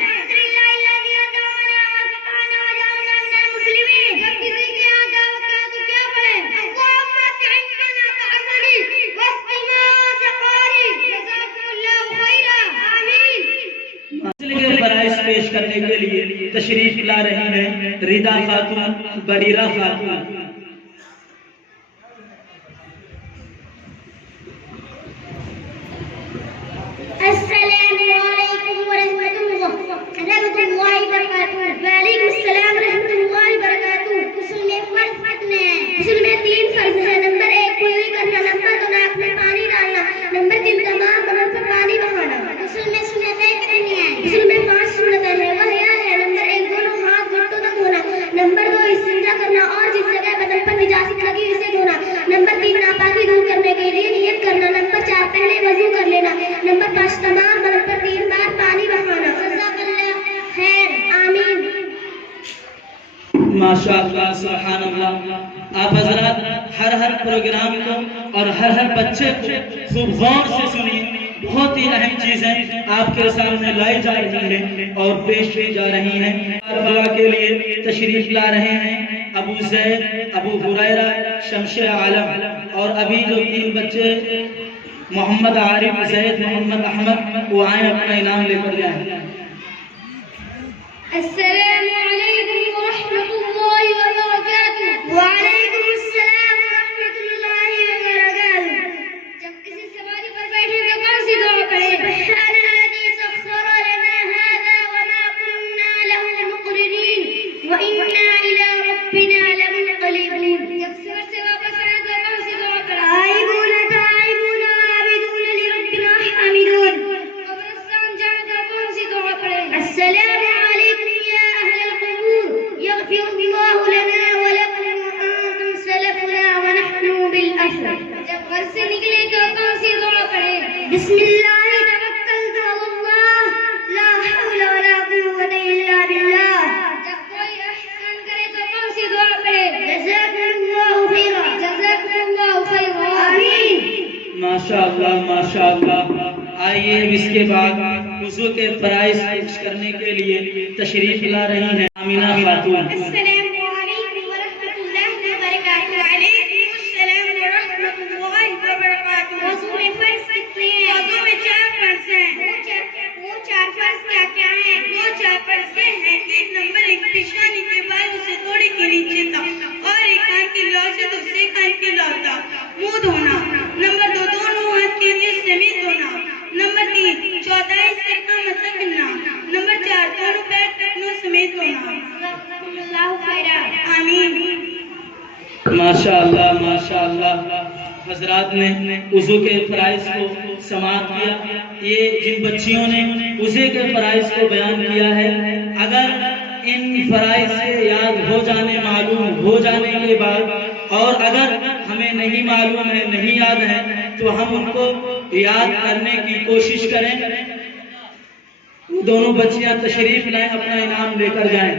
الحمدللہ الذی ہدانا وفقنا وجعلنا من المسلمین. جب کسی کے یہاں دعوت کرے تو کیا پڑھے؟ اللہم اطعمنا طعمنی واسقنا سقانی. جزاکم اللہ خیرا. آمین. مسئلے کے فرائض پیش کرنے کے لیے تشریف لا رہی ہیں ردا خاتون بریرہ خاتون. السلام علیکم ورحمۃ اللہ وبرکاتہ. وعلیکم السلام ورحمۃ اللہ وبرکاتہ. غسل میں فرض کتنے ہیں؟ غسل میں 3 فرض ہیں. نمبر 1 کوئی کرنا. نمبر 2 ناک میں پانی ڈالنا. نمبر 3 تمام بدن پر پانی بہانا. غسل میں سنتیں کتنی ہیں؟ غسل میں 5 سنتیں ہیں. وہ کیا ہے؟ نمبر 1 دونوں ہاتھ گھٹنوں تک دھونا. نمبر 2 استنجا کرنا اور جس جگہ بدن پر نجاست لگی اسے دھونا. نمبر 3 ناپاکی دور کرنے کے لیے نیت کرنا. نمبر 4 پہلے وضو کر لینا. نمبر 5 تمام بدن پر 3 بار پانی بہانا. جزاک اللہ خیر. آمین. ماشاء اللہ سبحان اللہ. آپ حضرات ہر پروگرام کو اور ہر بچے کو خوب غور سے سنیے. بہت ہی اہم چیزیں آپ کے سامنے لائی جا رہی ہیں اور پیش کی جا رہی ہیں. دعا کے لیے تشریف لا رہے ہیں ابو زید ابو ہریرہ شمس عالم اور ابھی جو 3 بچے محمد عارف زید محمد احمد وہ آئیں اپنا انعام لے کر جائیں. السلام علیکم ورحمۃ اللہ وبرکاتہ. وعلیکم السلام ورحمۃ اللہ وبرکاتہ. جب کسی سواری پر بیٹھے تو کون سی دعا پڑھیں؟ سبحان الذی سخر لنا هذا وما كنا له مقرنین وإنا إلى ربنا لمنقلبون. جب سفر سے واپس آئے تو کون سی دعا پڑھیں؟ آئبون تائبون عابدون لربنا حامدون. قبرستان جائے تو کون سی دعا پڑھیں؟ السلام علیکم یا اہل القبور یغفر اللہ لنا ولکم وانتم سلفنا ونحن بالاثر. جب گھر سے نکلے تو کون سی دعا پڑھیں؟ بسم اللہ توکلت علی اللہ لا حول ولا قوة الا باللہ. جب کوئی احسان کرے تو کون سی دعا پڑھیں؟ جزاکم اللہ خیرا. جزاکم اللہ خیرا. آمین. ماشاء اللہ ماشاء اللہ. آئیے اب اس کے بعد وضو کے فرائض پیش کرنے کے لیے تشریف لا رہی ہیں آمینہ خاتون. السلام علیکم ورحمۃ اللہ وبرکاتہ. وعلیکم السلام ورحمۃ اللہ وبرکاتہ. وضو میں فرض کتنے ہیں؟ وضو میں 4 فرض ہیں. وہ 4 فرض کیا کیا ہیں؟ وہ 4 فرض یہ ہیں کہ نمبر 1 پیشانی کے بال اسے تھوڑے کے نیچے تک اور ایک کان کی لو سے دوسرے کان کی لو تک منہ دھونا. نمبر 2 دونوں ہاتھ کے لیے سمیت دھونا. نمبر 3 14 سر کا مسح کرنا. نمبر 4 دونوں پیر ٹخنوں سمیت دھونا. اللہ خیرا. آمین. ماشاء اللہ ماشاء اللہ. حضرات نے وضو کے فرائض کو سماعت کیا. یہ جن بچیوں نے وضو کے فرائض کو بیان کیا ہے اگر ان فرائض سے یاد ہو جانے معلوم ہو جانے کے بعد اور اگر ہمیں نہیں معلوم ہے نہیں یاد ہے تو ہم ان کو یاد کرنے کی کوشش کریں. دونوں بچیاں تشریف لائیں اپنا انعام لے کر جائیں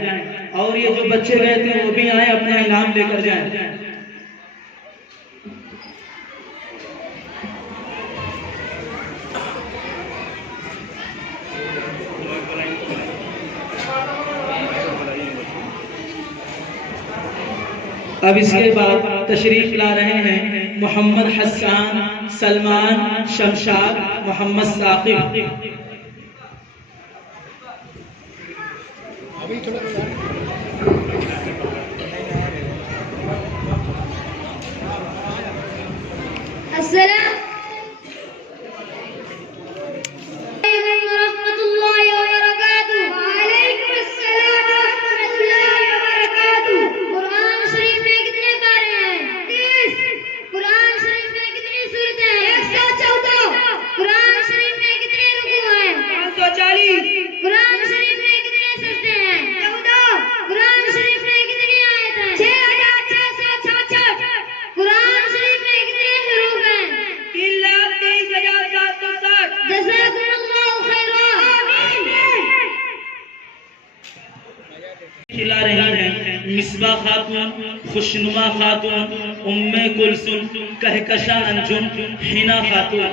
اور یہ جو بچے گئے تھے وہ بھی آئیں اپنا انعام لے کر جائیں. اب اس کے بعد تشریف لا رہے ہیں محمد حسان سلمان شمشاد محمد ثاقب. السلام علیکم ورحمۃ اللہ وبرکاتہ. وعلیکم السلام ورحمۃ اللہ وبرکاتہ. قرآن شریف میں کتنے پارے ہیں؟ 30. قرآن شریف میں کتنی سورتیں ہیں؟ 114. قرآن شریف میں کتنے رکوع ہیں؟ 540. قرآن شریف میں کتنے سجدے ہیں؟ 14. قرآن شریف میں کتنی آیت ہیں؟ 6666. قرآن شریف میں کتنے حروف ہیں؟ 3,23,760. جزاکم اللہ خیرا. آمین. کھلا رہی ہیں مصباح خاتون خوشنما خاتون ام کلثوم کہکشاں انجم حنا خاتون.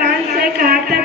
571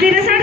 63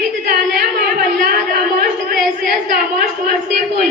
With the name of Allah, the most gracious, the most merciful.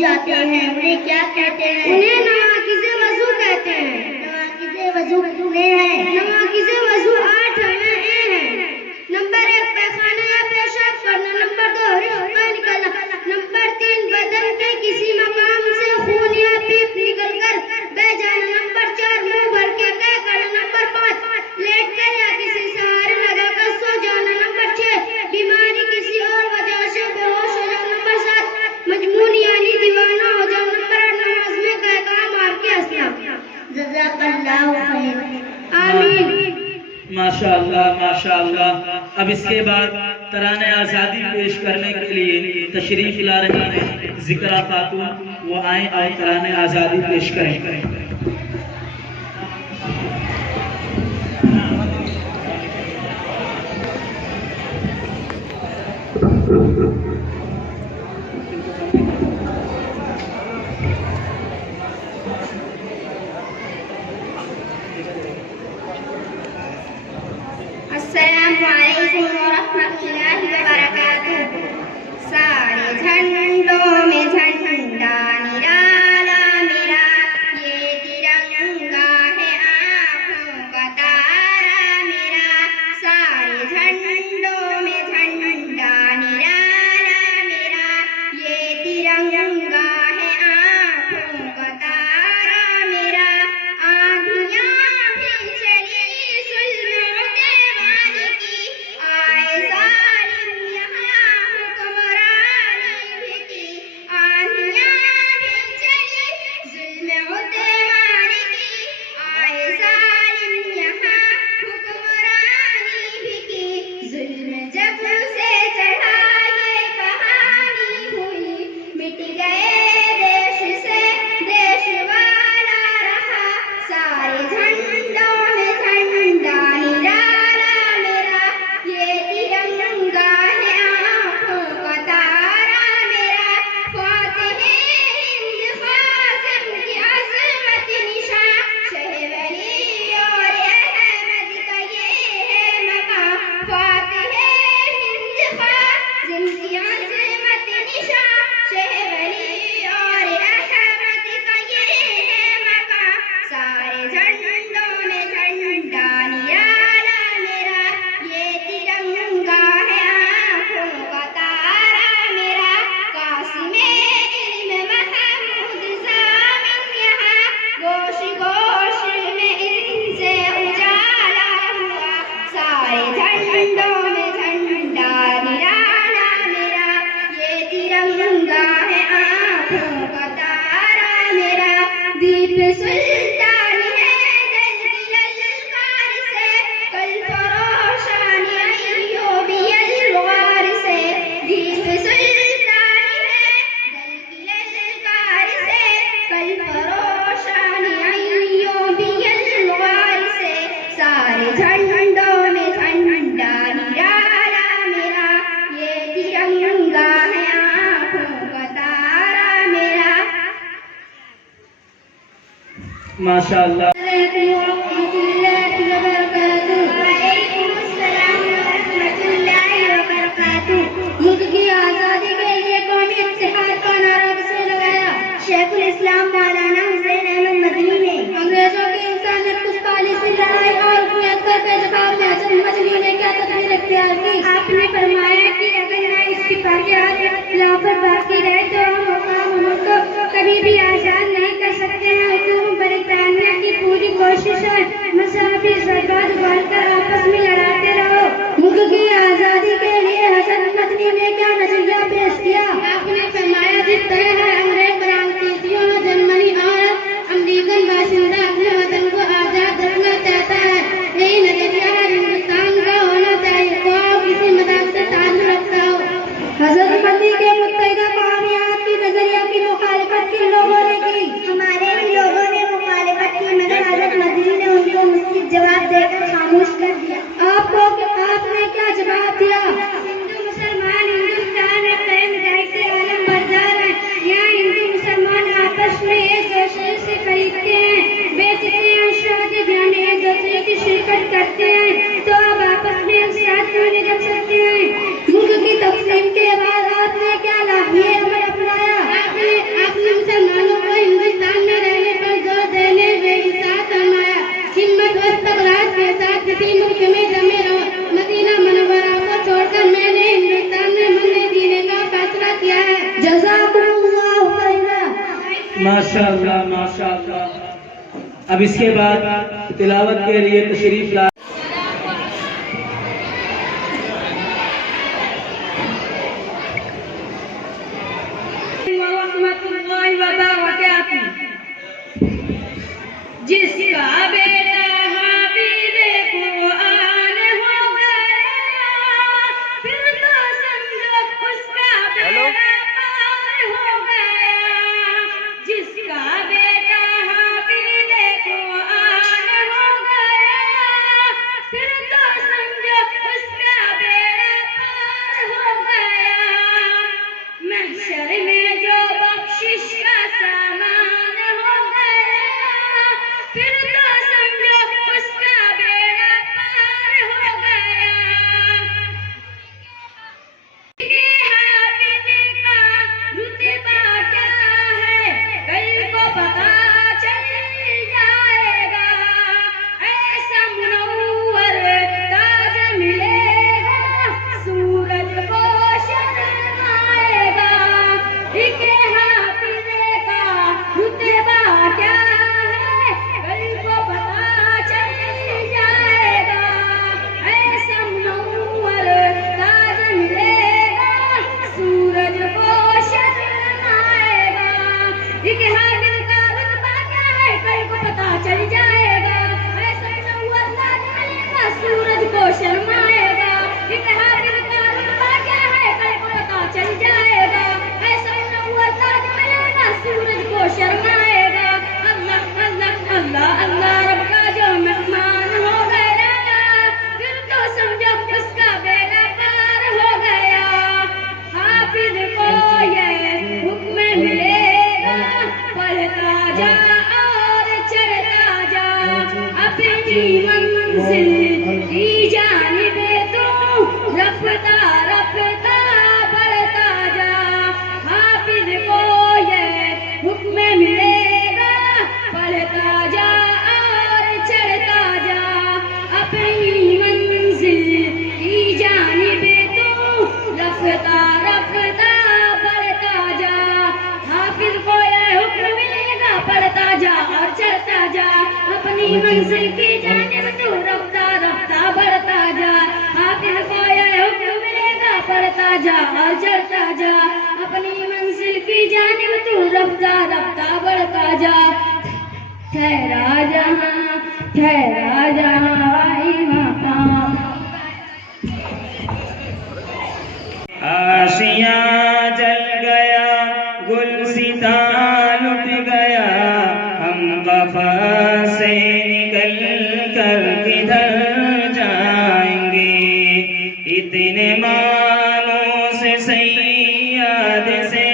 جاتے ہیں انہیں کیا کہتے ہیں؟ انہیں نواقض وضو کہتے ہیں. نواقض وضو کتنے ہیں؟ نواقض وضو 8 ہیں. نمبر 1 پیخانہ یا پیشاب کرنا. نمبر 2 رزق کا نکلنا. نمبر 3 بدن کے کسی مقام سے خون یا پیپ نکل کر بہ جانا. نمبر 4 منہ بھر کے قے کرنا. نمبر 5 لیٹ کر یا کسی سہارے لگا کر سو جانا. نمبر 6 بیماری کسی اور وجہ سے بے ہوش ہو جانا. نمبر 7 مجنون یعنی دیوانہ ہو جانا. نمبر 8 نماز میں قہقہہ مار کے ہنسنا. جزاک اللہ خیر. آمین. ماشاء اللہ. اب اس کے بعد ترانہ آزادی پیش کرنے کے لیے تشریف لا رہی ہیں ذکرہ خاتون. وہ آئیں اور ترانہ آزادی پیش کریں. السلام علیکم ورحمۃ اللہ وبرکاتہ. سارے جھنڈوں میں جھنڈا نرالا میرا, یہ ترنگا ہے آنکھوں کا تارا میرا. سارے جھنڈوں میں جھنڈا نرالا میرا, یہ ترنگا ہے آنکھوں کا تارا میرا. آندھیاں بھی چلی ظلم دیوان کی, آئے ظالم یہاں حکمرانی بھی کی. آندھیاں بھی چلی ظلم دیوان کی, آئے ظالم یہاں حکمرانی بھی کی. ظلم جب سے چڑھا یہ کہانی ہوئی, مٹ گئے دیش سے دیش والا رہا. سارے جھنڈوں میں جھنڈا نرالا میرا, یہ ترنگا ہے آنکھوں کا تارا میرا. فاتح ہند قاسم کی عظمت نشاں, شہ ولی اور احمد کا یہ ہے مقام. فاتح ہند قاسم کی عظمت نشاں, شہ ولی اور احمد کا یہ ہے مقام. سارے جھنڈوں میں جھنڈا نرالا میرا, یہ ترنگا ہے آنکھوں کا تارا میرا. قاسم علم محمود ضامن یہاں, گوش گوش میں ان سے اجالا ہوا. سارے جھنڈوں میں جھنڈا نرالا میرا, یہ ترنگا ہے آنکھوں کا تارا میرا. دیپ سلطان ہے دل کی للکار سے, کل فروشانی ایوبی الغار سے. دیپ سلطان ہے دل کی للکار سے, کل فروشانی ایوبی الغار سے. سارے جھنڈوں میں جھنڈا نرالا میرا, یہ ترنگا ہے آنکھوں کا تارا میرا. ماشاء اللہ. ورحمۃ اللہ وبرکاتہ. وعلیکم السلام ورحمۃ اللہ وبرکاتہ. ملک کی آزادی کے لیے قومی اتحاد کا نعرہ کس نے لگایا؟ شیخ الاسلام مولانا حسین احمد مدنی نے. انگریزوں کی انسانیت کش پالیسی لڑائی اور حکومت کے جواب میں حسن مدنی نے کیا تدبیر اختیار کی؟ آپ نے فرمایا کہ اگر نہ اس سپاہیات خلافت باقی رہے تو ہم مقام ملک کو کبھی بھی آزاد نہیں کر سکتے ہیں. حکومت برطانیہ کی پوری کوشش ہے مذہبی جذبات بڑھ کر آپس میں لڑاتے رہو. ملک کی آزادی کے لیے حسن مدنی نے کیا نظریہ پیش کیا؟ آپ نے فرمایا جس طرح انگریز فرانسیسیوں جرمنی اور امریکن باشندہ اپنے وطن کو آزاد رکھنا چاہتا ہے, یہی نظریہ ہر ہندوستان کا ہونا چاہیے خواہ کسی مذہب سے تعلق رکھتا ہو. حضرت مدنی کے متحدہ قومیات کی نظریہ کی مخالفت کن لوگوں نے کی؟ ہمارے ہی لوگوں نے مخالفت کی مگر حضرت مدنی نے ان کو مثبت جواب دے کر خاموش کر دیا. آپ نے کیا جواب دیا؟ ہندو مسلمان ہندوستان ماشاءاللہ ماشاءاللہ. اب اس کے بعد تلاوت کے لیے تشریف لا ورحمۃ اللہ وبرکاتہ. جس کا بیٹا حافظ قرآن ہو گیا پھر تو سمجھو اس کا بیڑا پار ہو گیا. جس کا بیٹا حافظ قرآن ہو گیا پھر تو سمجھو اس کا بیڑا پار ہو گیا. محشر میں جو بخشش کا سامان ہو گیا پھر تو سمجھو اس کا بیڑا پار ہو گیا. یہ حافظ کا رتبہ کیا ہے کل کو پتا چل جائے گا. ایسا منور تاج ملے گا سورج کو شرمائے گا. ایک حافظ کا رتبہ کیا ہے کل کو پتا چل جائے گا. ایسا منور تاج ملے گا سورج کو شرمائے گا. ایک حافظ کا رتبہ کیا ہے کل کو پتا چل جائے گا. ایسا منور تاج ملے گا سورج کو شرمائے گا. ایک حافظ کا رتبہ کیا ہے کل کو پتا چل جائے گا. ایسا منور تاج ملے گا سورج کو شرمائے گا. اللہ اللہ اللہ اللہ رب کا جو مہمان ہو گیا پھر تو سمجھو اس کا بیڑا پار ہو گیا. حافظ کو یہ حکم ملے گا پڑھتا جا اور چڑھتا جا اپنی منزل کی جانب تو رفتہ رفتہ بڑھتا جا. حافظ کو یہ حکم ملے گا پڑھتا جا اور چڑھتا جا اپنی منزل کی جانب تو رفتہ رفتہ بڑھتا جا. حافظ کو یہ حکم ملے گا پڑھتا جا اور چڑھتا جا اپنی منزل کی جانب تو رفتہ رفتہ بڑھتا جا. حافظ کو یہ حکم ملے گا پڑھتا جا اور چڑھتا جا اپنی منزل کی جانب تو رفتہ رفتہ بڑھتا جا. ٹھہرا جہاں آئی مقام آشیاں جل گیا گلستاں لٹ گیا ہم قفس سے نکل کر کدھر جائیں گے. اتنے مانوں سے سیاد سے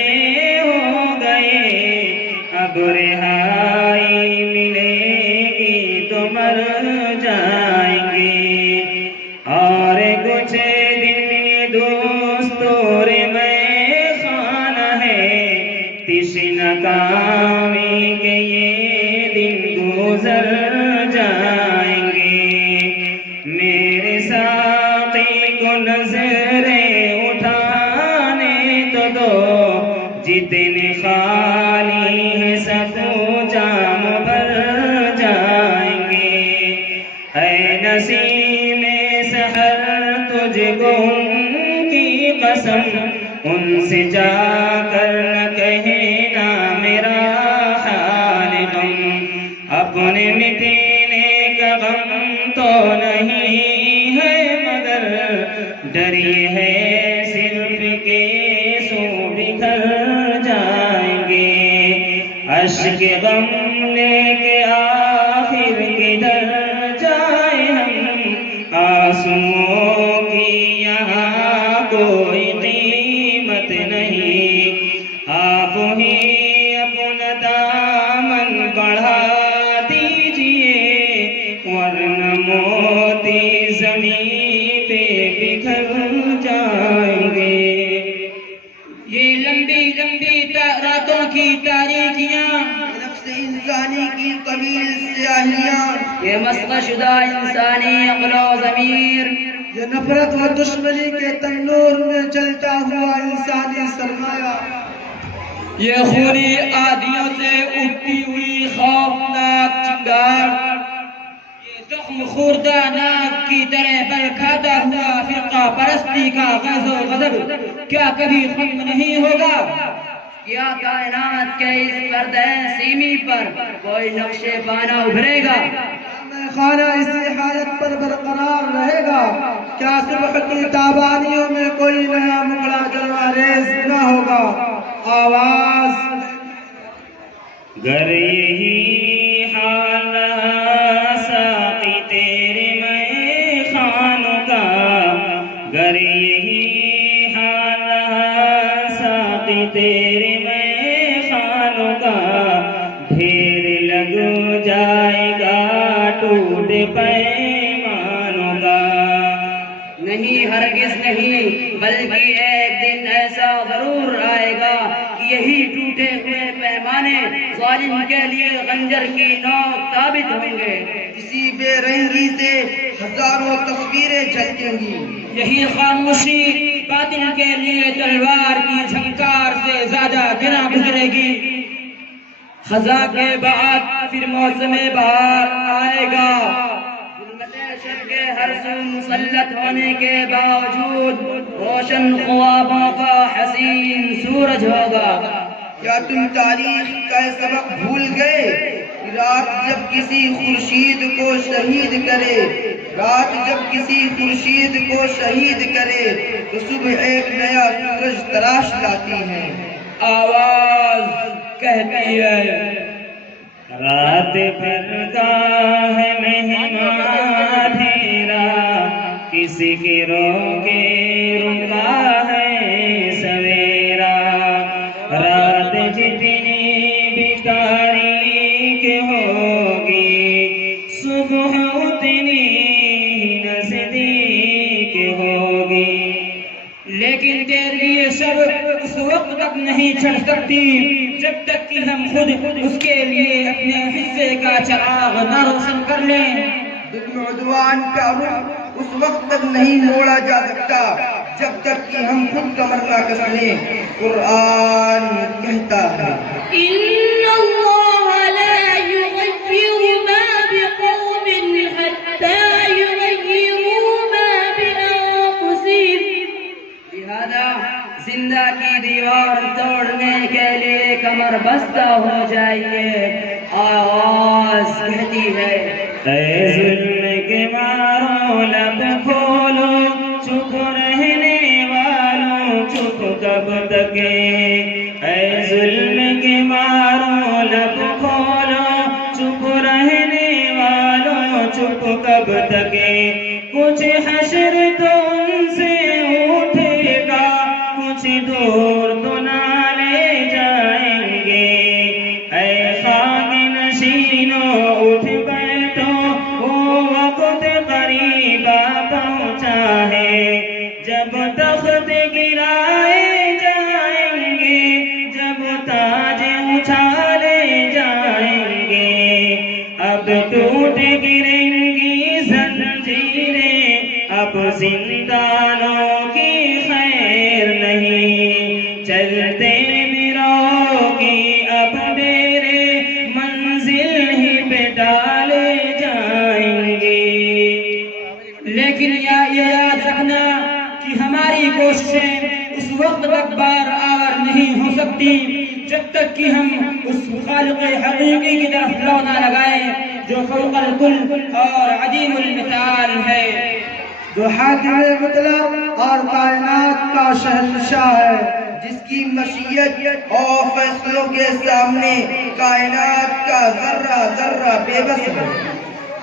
ہو گئے اب رہائی ملے گی تو مر جائیں گے. اور کچھ دن دوستور میں خانہ ہے تشنہ کامی کے یہ دن گزر جائیں گے. میرے ساقی کو نظریں اٹھانے تو دو جتنے خالی ہیں سب جام بھر جائیں گے. اے نسیم سحر تجھ کو ان کی قسم ان سے جا کر نہ کہنا میرا حال غم. اپنے مٹنے کا غم تو نہیں ہے مگر ڈری ہے صرف کے سو بکھر جائیں گے. اشک غم لے کے آخر کدھر جائیں ہم آنسوؤں کی یہاں کوئی قیمت نہیں. آپ ہی اپنا دامن بڑھا دیجئے ورنہ موتی زمین پہ بکھر جائیں گے. یہ لمبی لمبی راتوں کی تاریکیاں نفس انسانی کی طویل سیاہیاں یہ مسخ شدہ انسانی عقل و ضمیر یہ نفرت و دشمنی کے تنور میں جلتا ہوا انسانی سرمایہ یہ خونی آدیوں سے اٹھتی ہوئی خوفناک چنگار، یہ زخم خوردہ ناک کی طرح بلکھاتا ہوا فرقہ پرستی کا غضب و غضب کیا کبھی ختم نہیں ہوگا؟ کیا کائنات کے اس پردہ سیمی پر کوئی نقش پانا ابھرے گا؟ خانہ اسی حالت پر برقرار رہے گا؟ کیا صبح کی تابانیوں میں کوئی نیا مغلا جلوہ ریز نہ ہوگا؟ آواز گر یہی حال ساقی تیرے میں خانوں کا، گر یہی حال ساقی تیرے میں خانوں کا، ڈھیر لگ جائے گا ٹوٹ پیمانوں کا۔ نہیں، ہرگز نہیں، بلکہ ایک دن ایسا ضرور آئے گا کہ یہی ٹوٹے ہوئے پیمانے ظالم کے لیے خنجر کی نوک ثابت ہوں گے۔ کسی بے رنگی سے ہزاروں تصویریں جھلکیں گی، یہی خاموشی باطل کے لیے تلوار کی جھنکار سے زیادہ گراں گزرے گی۔ خزاں کے بعد پھر موسم بہار آئے گا، شب کے ہر سو مسلط ہونے کے باوجود روشن خوابوں کا حسین سورج ہوگا۔ کیا تم تاریخ کا سبق بھول گئے؟ رات جب کسی خورشید کو شہید کرے، رات جب کسی خورشید کو شہید کرے تو صبح ایک نیا سورج تراش لاتی ہے۔ آواز کہتی ہے، رات پھرتا ہے مہماں دھیرا، کسی کی روکے رکا ہے سویرا، رات جتنی بھی تاریک ہوگی صبح اتنی ہی نزدیک ہوگی۔ لیکن تیری یہ سب اس وقت تک نہیں چھڑ سکتی جب تک کہ ہم خود اس کے لیے اپنے حصے کا چراغ نہ روشن کر لیں۔ ظلم عدوان کا رخ اس وقت تک نہیں موڑا جا سکتا جب تک کہ ہم خود کمر نہ کس لیں۔ قرآن کہتا ہے، إن الله لا يغير ما بقوم حتى يغيروا ما بأنفسهم۔ لہذا زندہ کی دیوار توڑنے کے لیے کمر بستہ ہو جائیے۔ آواز کہتی ہے، اے ظلم کے مارو لب کھولو، چپ رہنے والوں چپ کب تک؟ اے ظلم کے مارو لب کھولو، چپ رہنے والوں چپ کب تک؟ کچھ حشر تو ان سے اٹھے گا، کچھ دور تو نہ لے جائیں گے۔ اے خاک نشینوں اٹھ بیٹھو، وہ وقت قریب پہنچا ہے جب تخت گرائے جائیں گے، جب تاج اچھالے جائیں گے۔ اب ٹوٹ گریں گی زنجیریں، اب زندانوں کی خیر نہیں، چلتے بھی رہو گی اب میرے منزل ہی پہ ڈالے جائیں گے۔ لیکن یہ یاد رکھنا کہ ہماری کوششیں اس وقت تک بار آور نہیں ہو سکتی جب تک کہ ہم اس خالق حقیقی کی طرف لو نہ لگائیں جو فوق الکل اور عدیم المثال ہے، جو حاکم مطلق اور کائنات کا شہنشاہ ہے، جس کی مشیت اور فیصلوں کے سامنے کائنات کا ذرہ ذرہ بے بس ہے۔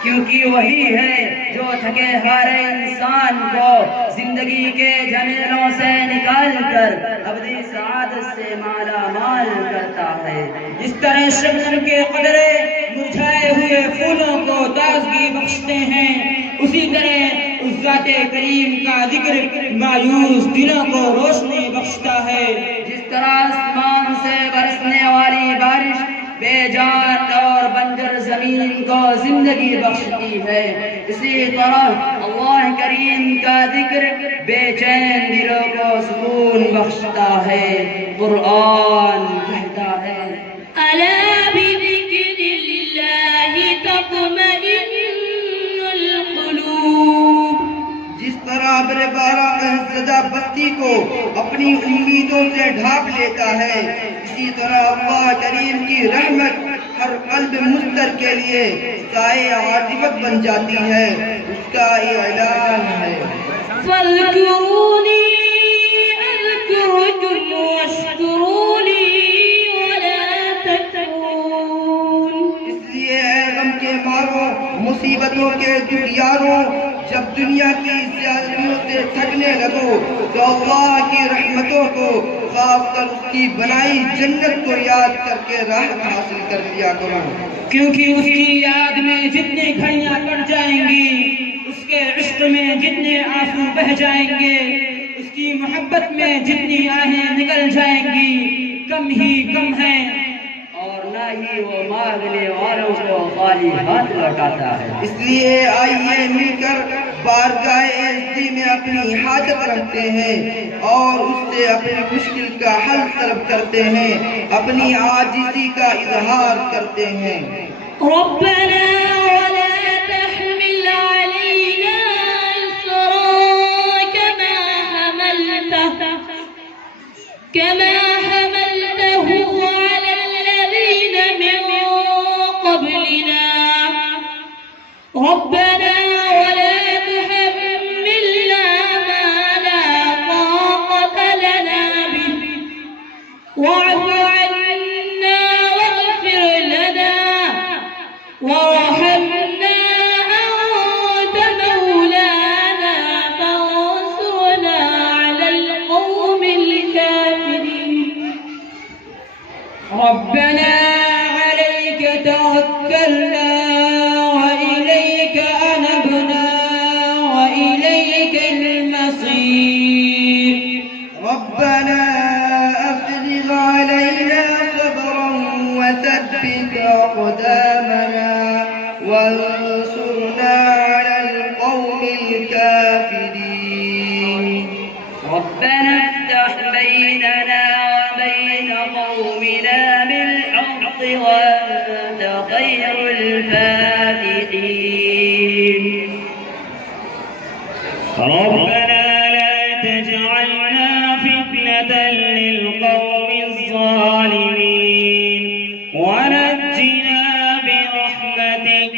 کیونکہ وہی ہے جو تھکے ہارے انسان کو زندگی کے جھمیلوں سے نکال کر ابدی سعادت سے مالا مال کرتا ہے۔ جس طرح شبنم کے قطرے مرجھائے ہوئے پھولوں کو تازگی بخشتے ہیں، اسی طرح اس ذات کریم کا ذکر مایوس دلوں کو روشنی بخشتا ہے۔ جس طرح آسمان سے برسنے والی بارش بے جان اور بنجر زمین کو زندگی بخشتی ہے، اسی طرح اللہ کریم کا ذکر بے چین دلوں کو سکون بخشتا ہے۔ قرآن فضا بستی کو اپنی امیدوں سے ڈھانپ لیتا ہے، اسی طرح اللہ کریم کی رحمت ہر قلب مضطر کے لیے سائے عاطفت بن جاتی ہے۔ اس کا یہ اعلان ہے، فاذکرونی اذکرکم واشکروا لی ولا تکفرون۔ اس لیے اے غم کے ماروں، مصیبتوں کے دشیاروں، جب دنیا کی زیادتیوں سے تھکنے لگو تو اللہ کی رحمتوں کو، خاص کر اس کی بنائی جنت کو یاد کر کے راحت حاصل کر لیا کرو، کیونکہ اس کی یاد میں جتنی گھڑیاں کٹ جائیں گی، اس کے عشق میں جتنے آنسو بہ جائیں گے، اس کی محبت میں جتنی آہیں نکل جائیں گی، کم ہی کم ہیں، اور نہ ہی وہ مانگنے والوں کو خالی ہاتھ لوٹاتا ہے۔ اس لیے آئیے مل کر بارگاہ عزتی میں اپنی حاجت رکھتے ہیں اور اس سے اپنی مشکل کا حل طلب کرتے ہیں، اپنی عاجزی کا اظہار کرتے ہیں۔ ربنا ولا تحمل علينا إصرا كما حملته على الذين من قبلنا ربنا ولا تحملنا ما لا طاقة لنا به واعف عنا واغفر لنا وارحمنا أنت مولانا فانصرنا على القوم الكافرين ربنا عليك توكلنا وإليك أنبنا وإليك المصير ربنا أفرغ علينا صبرا وثبت أقدامنا وانصرنا على القوم الكافرين ربنا افتح بيننا وبين قومنا بالحق وأنت خير الفاتحين ربنا لا تجعلنا فتنة للقوم الظالمين ونجنا برحمتك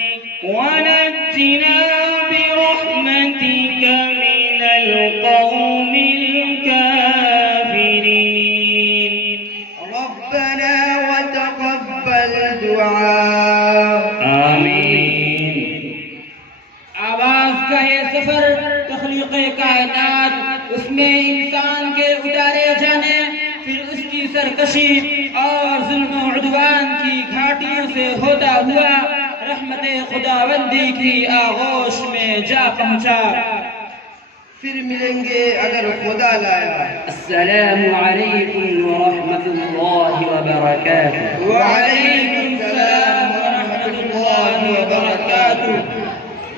من القوم الكافرين ربنا وتقبل دعاء آمين۔ آواز کا یہ سفر تخلیق کائنات، اس میں انسان کے اتارے جانے، پھر اس کی سرکشی اور ظلم و عدوان کی گھاٹیوں سے ہوتا ہوا رحمت خداوندی کی آغوش میں جا پہنچا۔ پھر ملیں گے اگر خدا لایا۔ السلام علیکم ورحمۃ اللہ وبرکاتہ۔ وعلیکم السلام ورحمۃ اللہ وبرکاتہ۔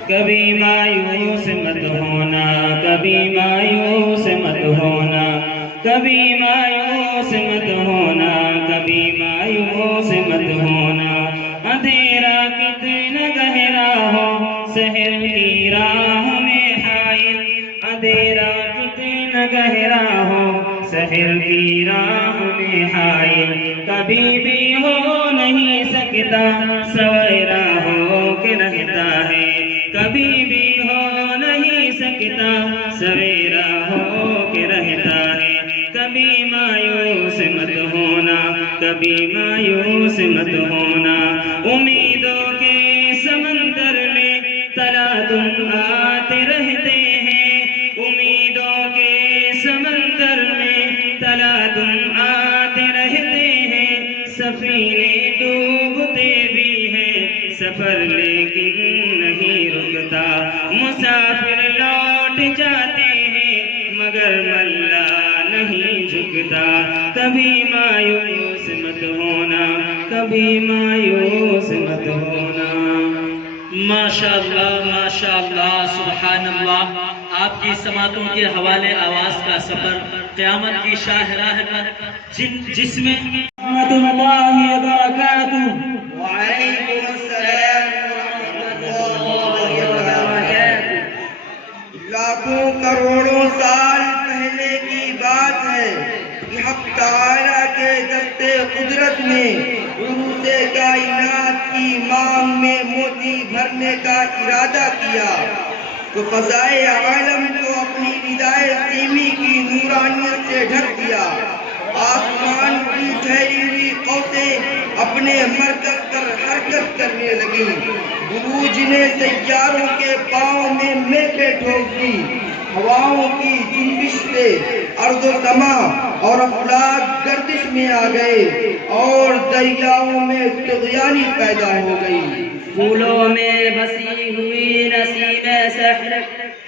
کبھی مایوس مت ہونا، کبھی مایوس مت ہونا، کبھی مایوس مت ہونا، کبھی مایوس مت ہونا۔ اندھیرا کتنا گہرا ہو سحر کی راہ میں حائل، اندھیرا کتنا گہرا ہو سحر کی راہ میں حائل، کبھی بھی ہو نہیں سکتا سویرا ہو کے رہتا ہے، کبھی بھی ہو نہیں سکتا سویرا ہو کے رہتا ہے۔ کبھی مایوس مت ہونا، کبھی مایوس مت ہونا، امیدوں کے سمندر میں تلا تم آتے رہتے ہیں، امیدوں کے سمندر میں تلا تم آتے رہتے ہیں، سفینے ڈوبتے بھی ہیں سفر لیکن نہیں رکتا، مسافر لوٹ جاتے ہیں مگر ملا نہیں جھکتا۔ کبھی مایوس مت ہونا، کبھی مایوس مت ہونا۔ ماشاءاللہ سبحان اللہ۔ آپ کی سماعتوں کے حوالے آواز کا سفر قیامت کی شاہراہ پر جس میں رحمت اللہ وبرکاتہ۔ وعلیکم السلام ورحمۃ اللہ وبرکاتہ۔ لاکھوں کروڑوں سال پہلے درس میں عروس کائنات کی مانگ میں موتی بھرنے کا ارادہ کیا تو فضائے عالم کو اپنی ندائے سیمی کی نورانیت سے ڈھک دیا. آسمان کی ٹھہری ہوئی قوسیں اپنے مرکز پر حرکت کرنے لگیں. بروج نے سیاروں کے پاؤں میں میلیں ٹھوک دی. ہواؤں کی جنبش سے ارض و سما اور افلاک گردش میں آ گئے اور دریاؤں میں طغیانی پیدا ہو گئی. پھولوں میں بسی ہوئی نسیم سحر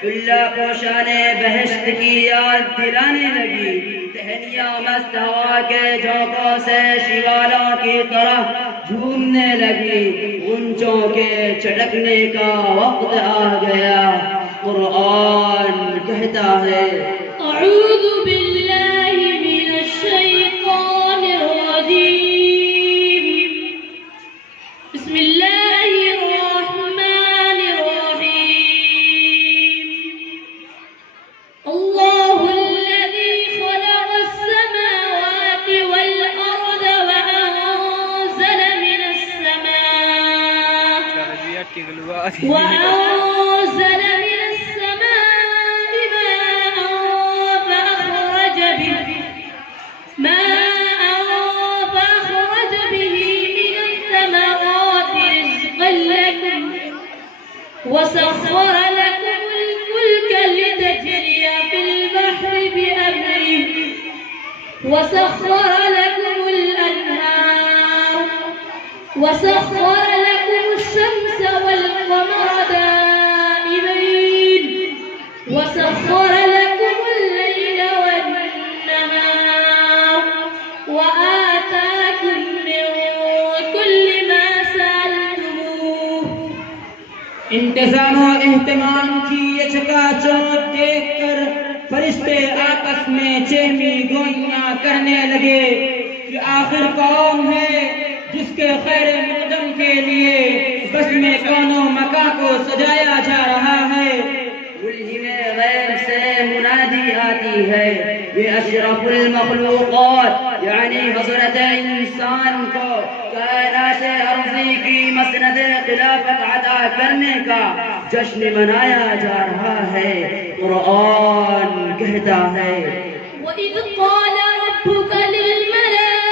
چلا پوشانے بہشت کی یاد دلانے لگی. ٹہنیاں مست ہوا کے جھونکوں سے شیوالوں کی طرح جھومنے لگی. غنچوں کے چٹکنے کا وقت آ گیا. قرآن کہتا ہے اعوذ باللہ من الشیطان الرجیم بسم اللہ الرحمن الرحیم. اللہ الذی خلق السماوات والارض وانزل من وسخر لكم الفلك لتجري في البحر بأمره وسخر لكم الأنهار وسخر لكم الشمس والقمر دائبين وسخر لكم الليل والنهار وآتاكم من كل ما سألتموه. انتظام و اہتمام کی یہ چکا چوند دیکھ کر فرشتے آپس میں چیمی گوئیاں کرنے لگے کہ آخر کون ہے جس کے خیر مقدم کے لیے بس میں کون و مکان کو سجایا جا رہا ہے. ملہم غیب سے منادی آتی ہے. یہ اشرف المخلوقات یعنی حضرت انسان کو کائنات ارضی کی مسند خلافت عطا کرنے کا جشن منایا جا رہا ہے. قرآن کہتا ہے وَإِذْ قَالَ رَبُّكَ لِلْمَلَائِكَةِ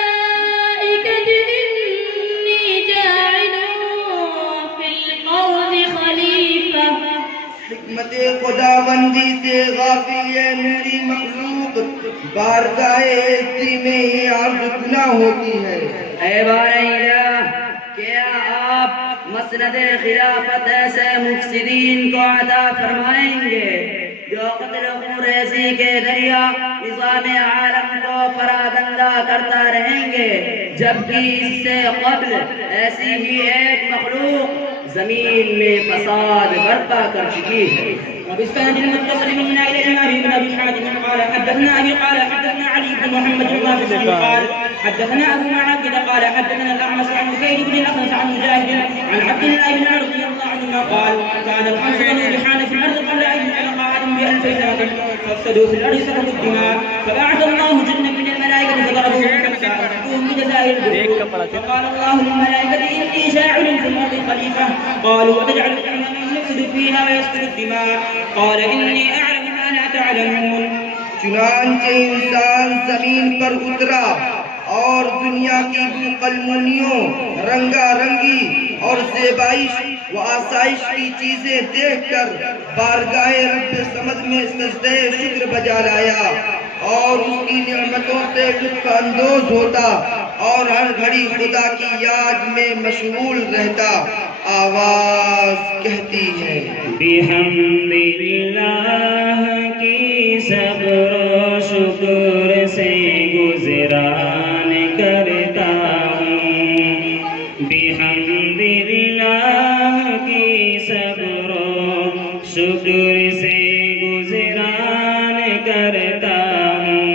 إِنِّي جَاعِلٌ فِي الْأَرْضِ خَلِيفَةً. حکمت خداوندی سے غافل یہ میری مخلوق بارگاہ عزتی میں ہی عرض گناہ ہوتی ہے. اے بار الہ کیا آپ مسند خلافت ایسے مفسدین کو عطا فرمائیں گے جو قتل خونریزی کے دریا نظام عالم کو پراگندہ کرتا رہیں گے جبکہ اس سے قبل ایسی ہی ایک مخلوق زمین میں فساد برپا کر چکی ہے. وبالسند المتصل منا الى الامام بن ابي حاتم قال حدثنا ابي قال حدثنا علي بن محمد الواسطي قال حدثنا ابو معاذ قال حدثنا الاعمش عن بكير بن الاخنس عن مجاهد عن عبد الله بن عمرو رضي الله عنهما قال كان الخمس بنو بحان في الارض قبل ان يخلق ادم ب2000 سنه فافسدوا في الارض سفكوا الدماء فبعث الله جندا من الملائكه فضربوهم فسحقوهم بجزاء الذنوب فقال الله للملائكه اني جاعل في الارض خليفه قالوا وتجعل فيها من يفسد فيها ويسفك الدماء قال اني اعلم ما لا تعلمون. چنانچہ انسان زمین پر اترا اور دنیا کی قلمونیوں رنگا رنگی اور زیبائش و آسائش کی چیزیں دیکھ کر بارگاہ رب سمد میں سجدہ شکر بجا لایا اور اس کی نعمتوں سے لطف اندوز ہوتا اور ہر گھڑی خدا کی یاد میں مشغول رہتا. آواز کہتی ہے بحمد اللہ کی صبر و شکر سے گزران کرتا ہوں. بحمد اللہ کی صبر و شکر سے گزران کرتا ہوں.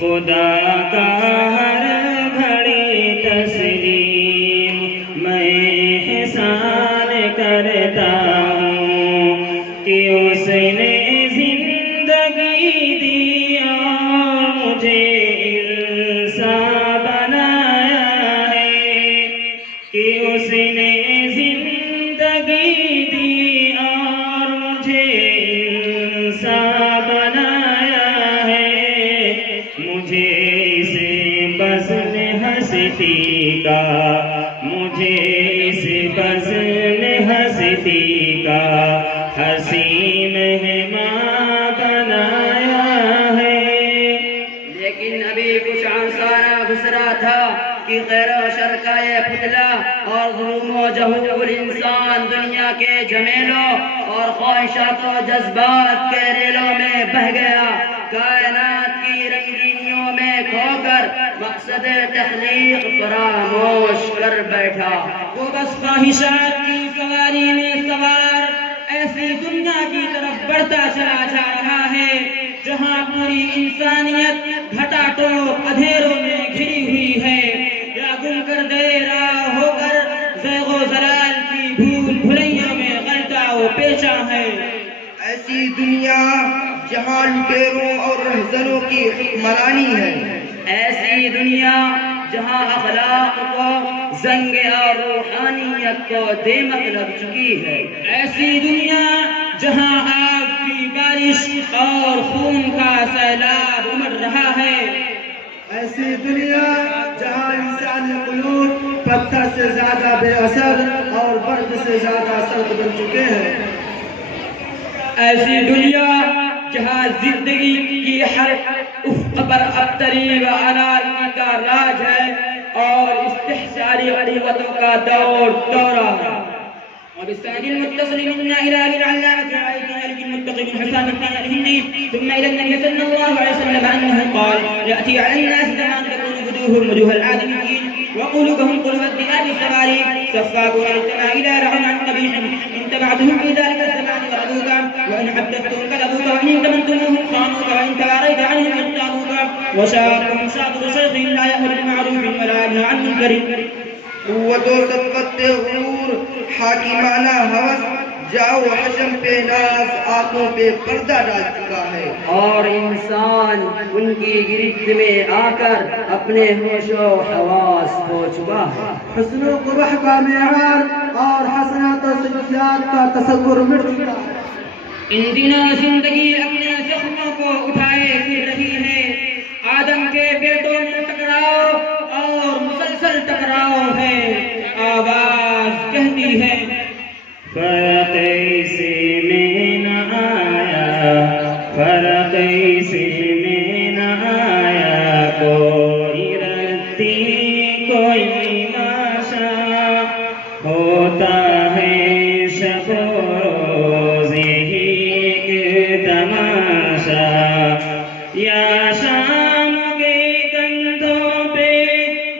خدا کا ہر گھڑی تسلیم میں احسان کرتا ہوں کہ اس نے زندگی دی اور مجھے انسان بنایا مجھے اس بزم ہستی کا، مجھے اس بزم ہستی کا حسین مہمان بنایا ہے۔ لیکن ابھی کچھ عرصہ گزرا تھا کہ خیر و شر کا یہ پتلا اور ظلم و جہول انسان دنیا کے جمیلوں اور خواہشات و جذبات کے ریلوں میں بہ گیا، کائنات کی رنگینیوں میں کھو کر مقصد تخلیق فراموش کر بیٹھا۔ وہ بس خواہشات کی سواری میں سوار ایسی دنیا کی طرف بڑھتا چلا جا رہا ہے جہاں پوری انسانیت گھٹا ٹوپ اندھیروں میں گھری ہوئی ہے، یا گم کر دے راہ ہو کر زیغ و ضلال کی بھول بھلیوں میں غلطا و پیچا ہے۔ ایسی دنیا جہاں لٹیروں اور رہزنوں کی حکمرانی ہے، ایسی دنیا جہاں اخلاق کو زنگ اور روحانیت کو دیمک لگ چکی ہے، ایسی دنیا جہاں آگ کی بارش اور خون کا سیلاب امڑ رہا ہے، ایسی دنیا جہاں انسانی قلوب پتھر سے زیادہ بے اثر اور برف سے زیادہ سرد بن چکے ہیں، ایسی دنیا جہاں زندگی کی ہر افق پر ابتری و انارکی کا راج ہے اور استحصالی غریبتوں کا دورہ ہے۔ وبالسند المتصل منا إلى أبي العلامة وعليك مالك المتقي بن حسان الدين الهندي ثم إلى النبي صلى الله عليه وسلم أنه قال: يأتي على الناس زمان تكون وجوههم وجوه الآدميين وقلوبهم قلوب الذئاب الصواريخ سفاكون إلى رعون عن قبيح إن تبعتهم في ذلك الزمان ورضوك وإن حدثتهم كذبوك وإن تمنتموهم خانوك وإن تواريت عنهم اغتابوك وشاقهم شاطر شيخ لا يأمر بالمعروف ولا ينهى عن المنكر۔ قوت و سبقت غرور، حاکمانہ ہوس، جاؤ حشم پہ ناز آنکھوں پہ پردہ ڈال چکا ہے، اور انسان ان کی گرفت میں آ کر اپنے ہوش و حواس کھو چکا ہے۔ حسن و قبح کا معیار اور حسنات و سیئات کا تصور مٹ چکا ہے۔ ان دنوں زندگی اپنے زخموں کو اٹھائے پھر رہی ہے، آدم کے بیٹوں میں ٹکراؤ اور مسلسل ٹکراؤ ہے، آواز کہتی ہے فرق اسے میں نہ آیا، فرق اسے میں نہ آیا، کوئی رتی کوئی ناشا، ہوتا ہے شب و روز ہی ایک تماشا، یا شام کے کندھوں پہ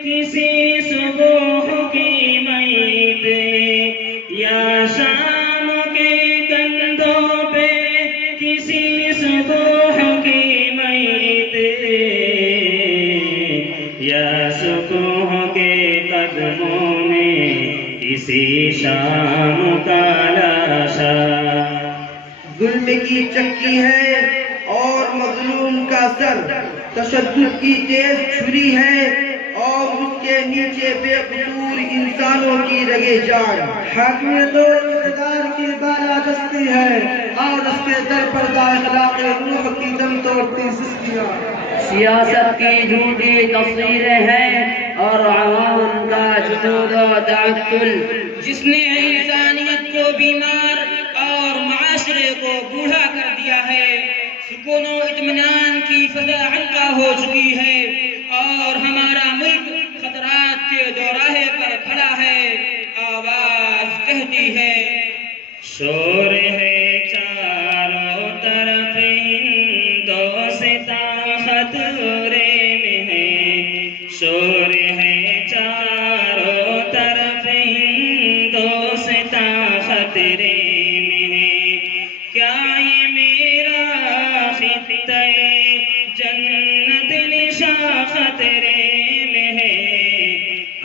کسی صبح کی میت، یا شام کے کندھوں پہ کسی صبح کی میت، یا صبح کے قدموں میں کسی شام کا لاشا۔ ظلم کی چکی ہے اور مظلوم کا سر، تشدد کی تیز چھری ہے اور اس کے نیچے بے قصور انسانوں کی رگے جان، حاکمیت و اقتدار کی بالادستی ہے اور اس کے در پردہ اخلاق روح کی دم توڑتی سستیاں، سیاست کی جھوٹی تصویریں ہیں اور عوام کا جنود و تعطل، جس نے انسانیت کو بیمار اور معاشرے کو بوڑھا کر دیا ہے، سکون و اطمینان کی فضا عنقا ہو چکی ہے اور ہمارا ملک خطرات کے دوراہے پر کھڑا ہے، آواز کہتی ہے شور ہے چاروں طرف ہندوستاں خطرے میں ہے، شور ہے چاروں طرف ہندوستاں خطرے میں ہے، کیا یہ میرا خطہ جنت نشاں خطرے میں ہے،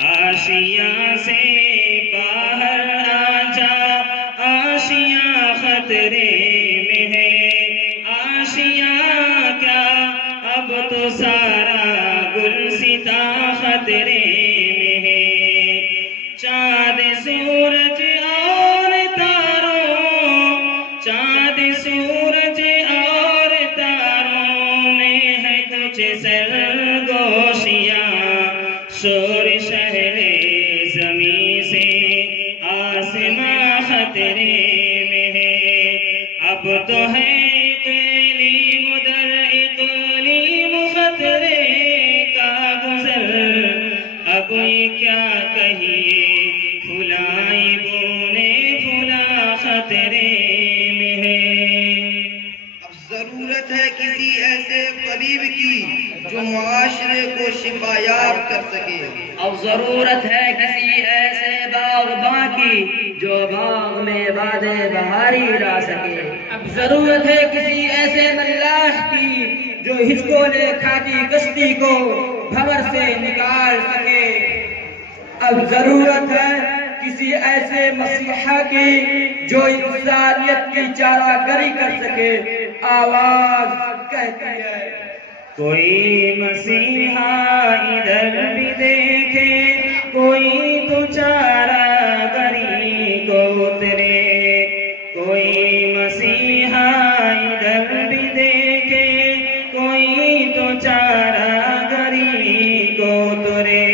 آشیاں سے باہر آ جا، آشیاں خطرے میں ہے، آشیاں کیا اب تو سارا گلستاں خطرے میں ہے، چاند سورج اور تاروں، چاند سورج اور تاروں میں ہے کچھ سر شور شہر زمیں سے آسماں خطرے میں ہے، اب تو ہے اقلیم در اقلیم خطرے کا گزر، اب یہ کیا کہیے فلاں بونے فلاں خطرے میں ہے۔ اب ضرورت ہے کسی ایسے طبیب کی جو معاشرے کو شفا یاب کر سکے، اب ضرورت ہے کسی ایسے باغباں کی جو باغ میں باد بہاری لا سکے، اب ضرورت ہے کسی ایسے ملاح کی جو ہچکولے کھاتی کشتی کو بھنور سے نکال سکے، اب ضرورت ہے کسی ایسے مسیحا کی جو انسانیت کی چارہ گری کر سکے۔ آواز کہتی ہے کوئی مسیحا ادھر بھی دیکھے، کوئی تو چارہ گری کو اترے، کوئی مسیحا ادھر بھی دیکھے، کوئی تو چارہ گری کو اترے،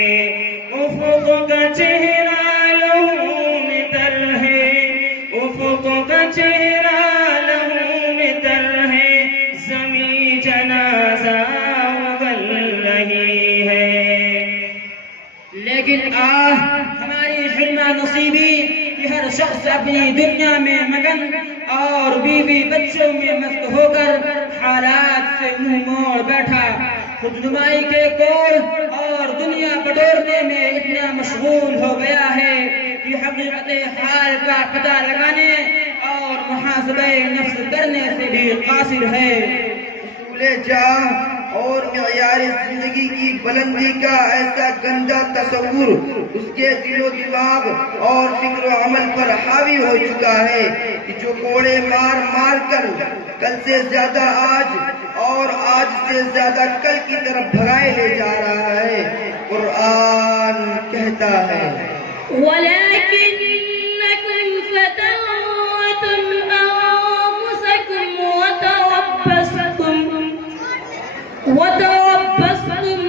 افق کا چہرہ لہو میں تر ہے، افق کا چہرہ لہو میں تر ہے، زمین جنازہ اگل رہی ہے۔ لیکن ہماری حلم نصیبی کہ ہر شخص اپنی دنیا میں مگن اور بیوی بچوں میں مست ہو کر حالات سے منہ موڑ بیٹھا، خود نمائی کے کور اور دنیا بٹورنے میں اتنا مشغول ہو گیا ہے کہ حقیقت حال کا پتہ لگانے اور محاسبہ نفس کرنے سے بھی قاصر ہے۔ اصول جاہ اور معیار زندگی کی بلندی کا ایسا گندا تصور اس کے دل و دماغ اور فکر و عمل پر حاوی ہو چکا ہے کہ جو کوڑے مار مار کر کل سے زیادہ آج اور آج سے زیادہ کل کی طرف بھگائے لے جا رہا ہے۔ قرآن کہتا ہے ولكنكم فتنتم أنفسكم وتربصتم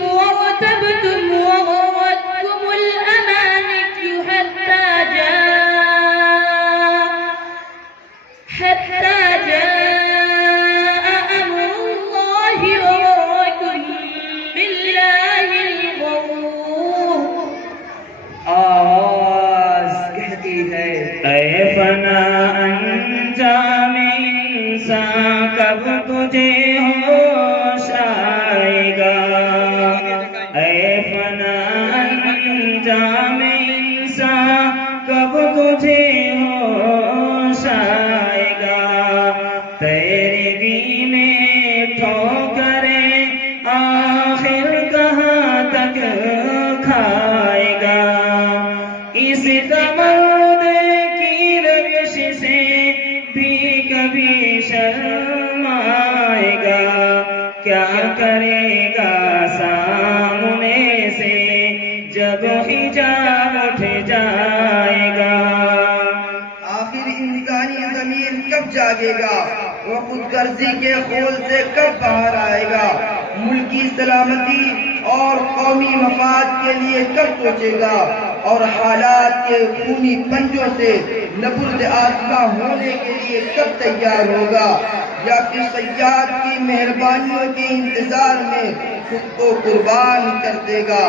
وارتبتم وغرتكم الأماني حتى جاء أمر الله وغركم بالله الغرور۔ آواز کہتی ہے اے فنا انجام انسان کب تجھے ہوش آئے گا، اے فنا انجام انسان کب تجھے ہوش آئے گا، تیرگی میں ٹھوکریں آخر کہاں تک کھائے گا، اس تمرد کی روش سے بھی کبھی شرم آئے گا، کیا کرے گا سامنے سے جب حجاب اٹھ جائے گا۔ آخر انسانی ضمیر کب جاگے گا، وہ خود غرضی کے خول سے کب باہر آئے گا، ملکی سلامتی اور قومی مفاد کے لیے کب سوچے گا، اور حالات کے خونی پنجوں سے نبرد آزما ہونے کے لیے کب تیار ہوگا، یا پھر سیاد کی مہربانیوں کے انتظار میں خود کو قربان کر دے گا۔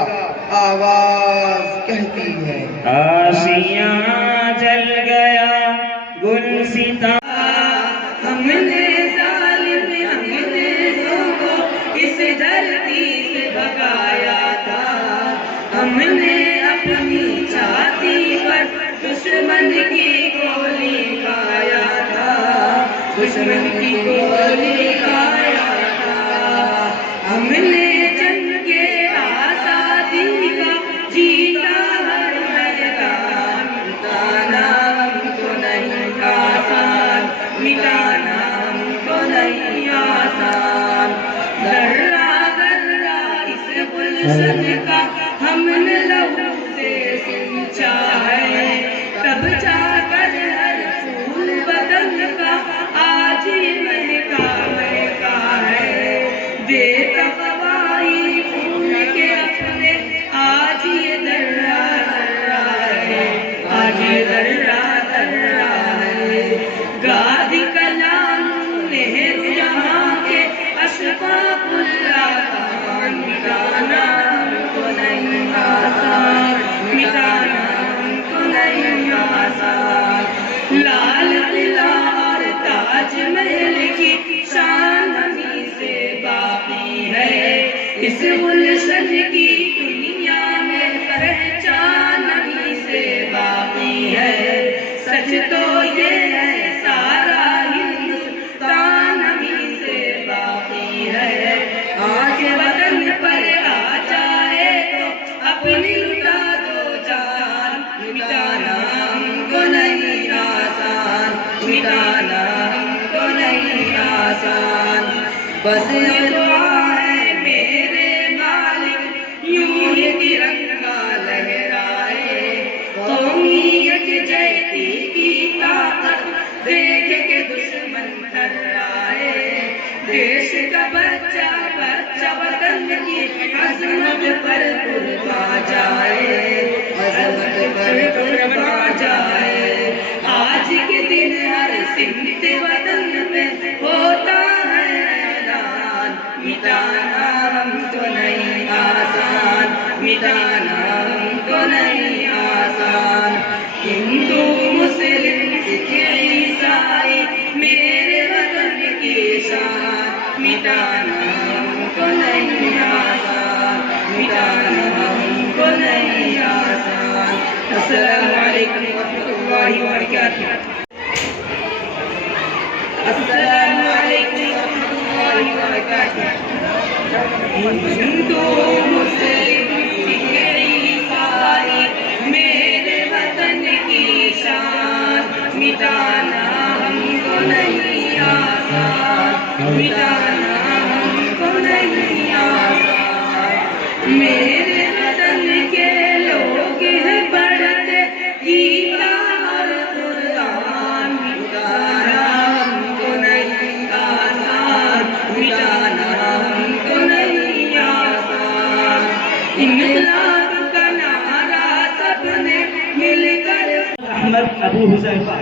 آواز کہتی ہے آشیاں جل گیا گلستاں، ہم نے ظالم انگریزوں کو اس دھرتی سے بھگایا تھا، ہم نے اپنی چھاتی پر دشمن کی گولی کھایا تھا، دشمن کی گولی کھایا تھا، ہم نے جنگ کے آزادی کا جیتا ہر میدان، مٹانا ہم کو نہیں آسان، مٹانا ہم کو نہیں آسان، ذرہ ذرہ اس گلشن کا ہم نے لہو سے سینچا ہے، تب جا کر ہر پھول بدن کا آج مہکا مہکا ہے، بے تقوائی خون کے اپنے آج ہے اس گلشن کی دنیا میں پہچان نبی سے باقی ہے سچ تو یہ ہے سارا ہندوستان نبی سے باقی ہے آج وطن پر آ جائے تو اپنی لٹا دو جان مٹانا ہم کو نہیں آسان مٹانا ہم کو نہیں آسان بس یہ دعا ہے میرے مالک یوں ہی ترنگا لہرائے قومیت جیتی کی طاقت دیکھ کے دشمن تھرائے دیش کا بچہ بچہ وطن کی عظمت پر قربا جائے عظمت پر قربا جائے آج کے دن ہر سمت وطن میں ہوتا ہے اعلان مٹانا ہم کو نہیں آسان مٹانا ہم کو نہیں آسان ہندو مسلم سکھ عیسائی میرے وطن کی شان مٹانا ہم کو نہیں آسان مٹانا ہم کو نہیں آسان السلام علیکم ورحمۃ اللہ وبرکاتہ السلام علیکم ورحمۃ اللہ وبرکاتہ ہندو مسلم سکھ عیسائی میرے وطن کی شان مٹانا ہم کو نہیں آسان مٹانا ہم کو نہیں آسان میرے وطن کے لوگ ہیں پڑھتے گیتا اور قرآن مٹانا ہم کو نہیں آسان مٹانا ہم کو نہیں آسان انقلاب کا نعرہ سب نے مل کر احمد ابو حذیفہ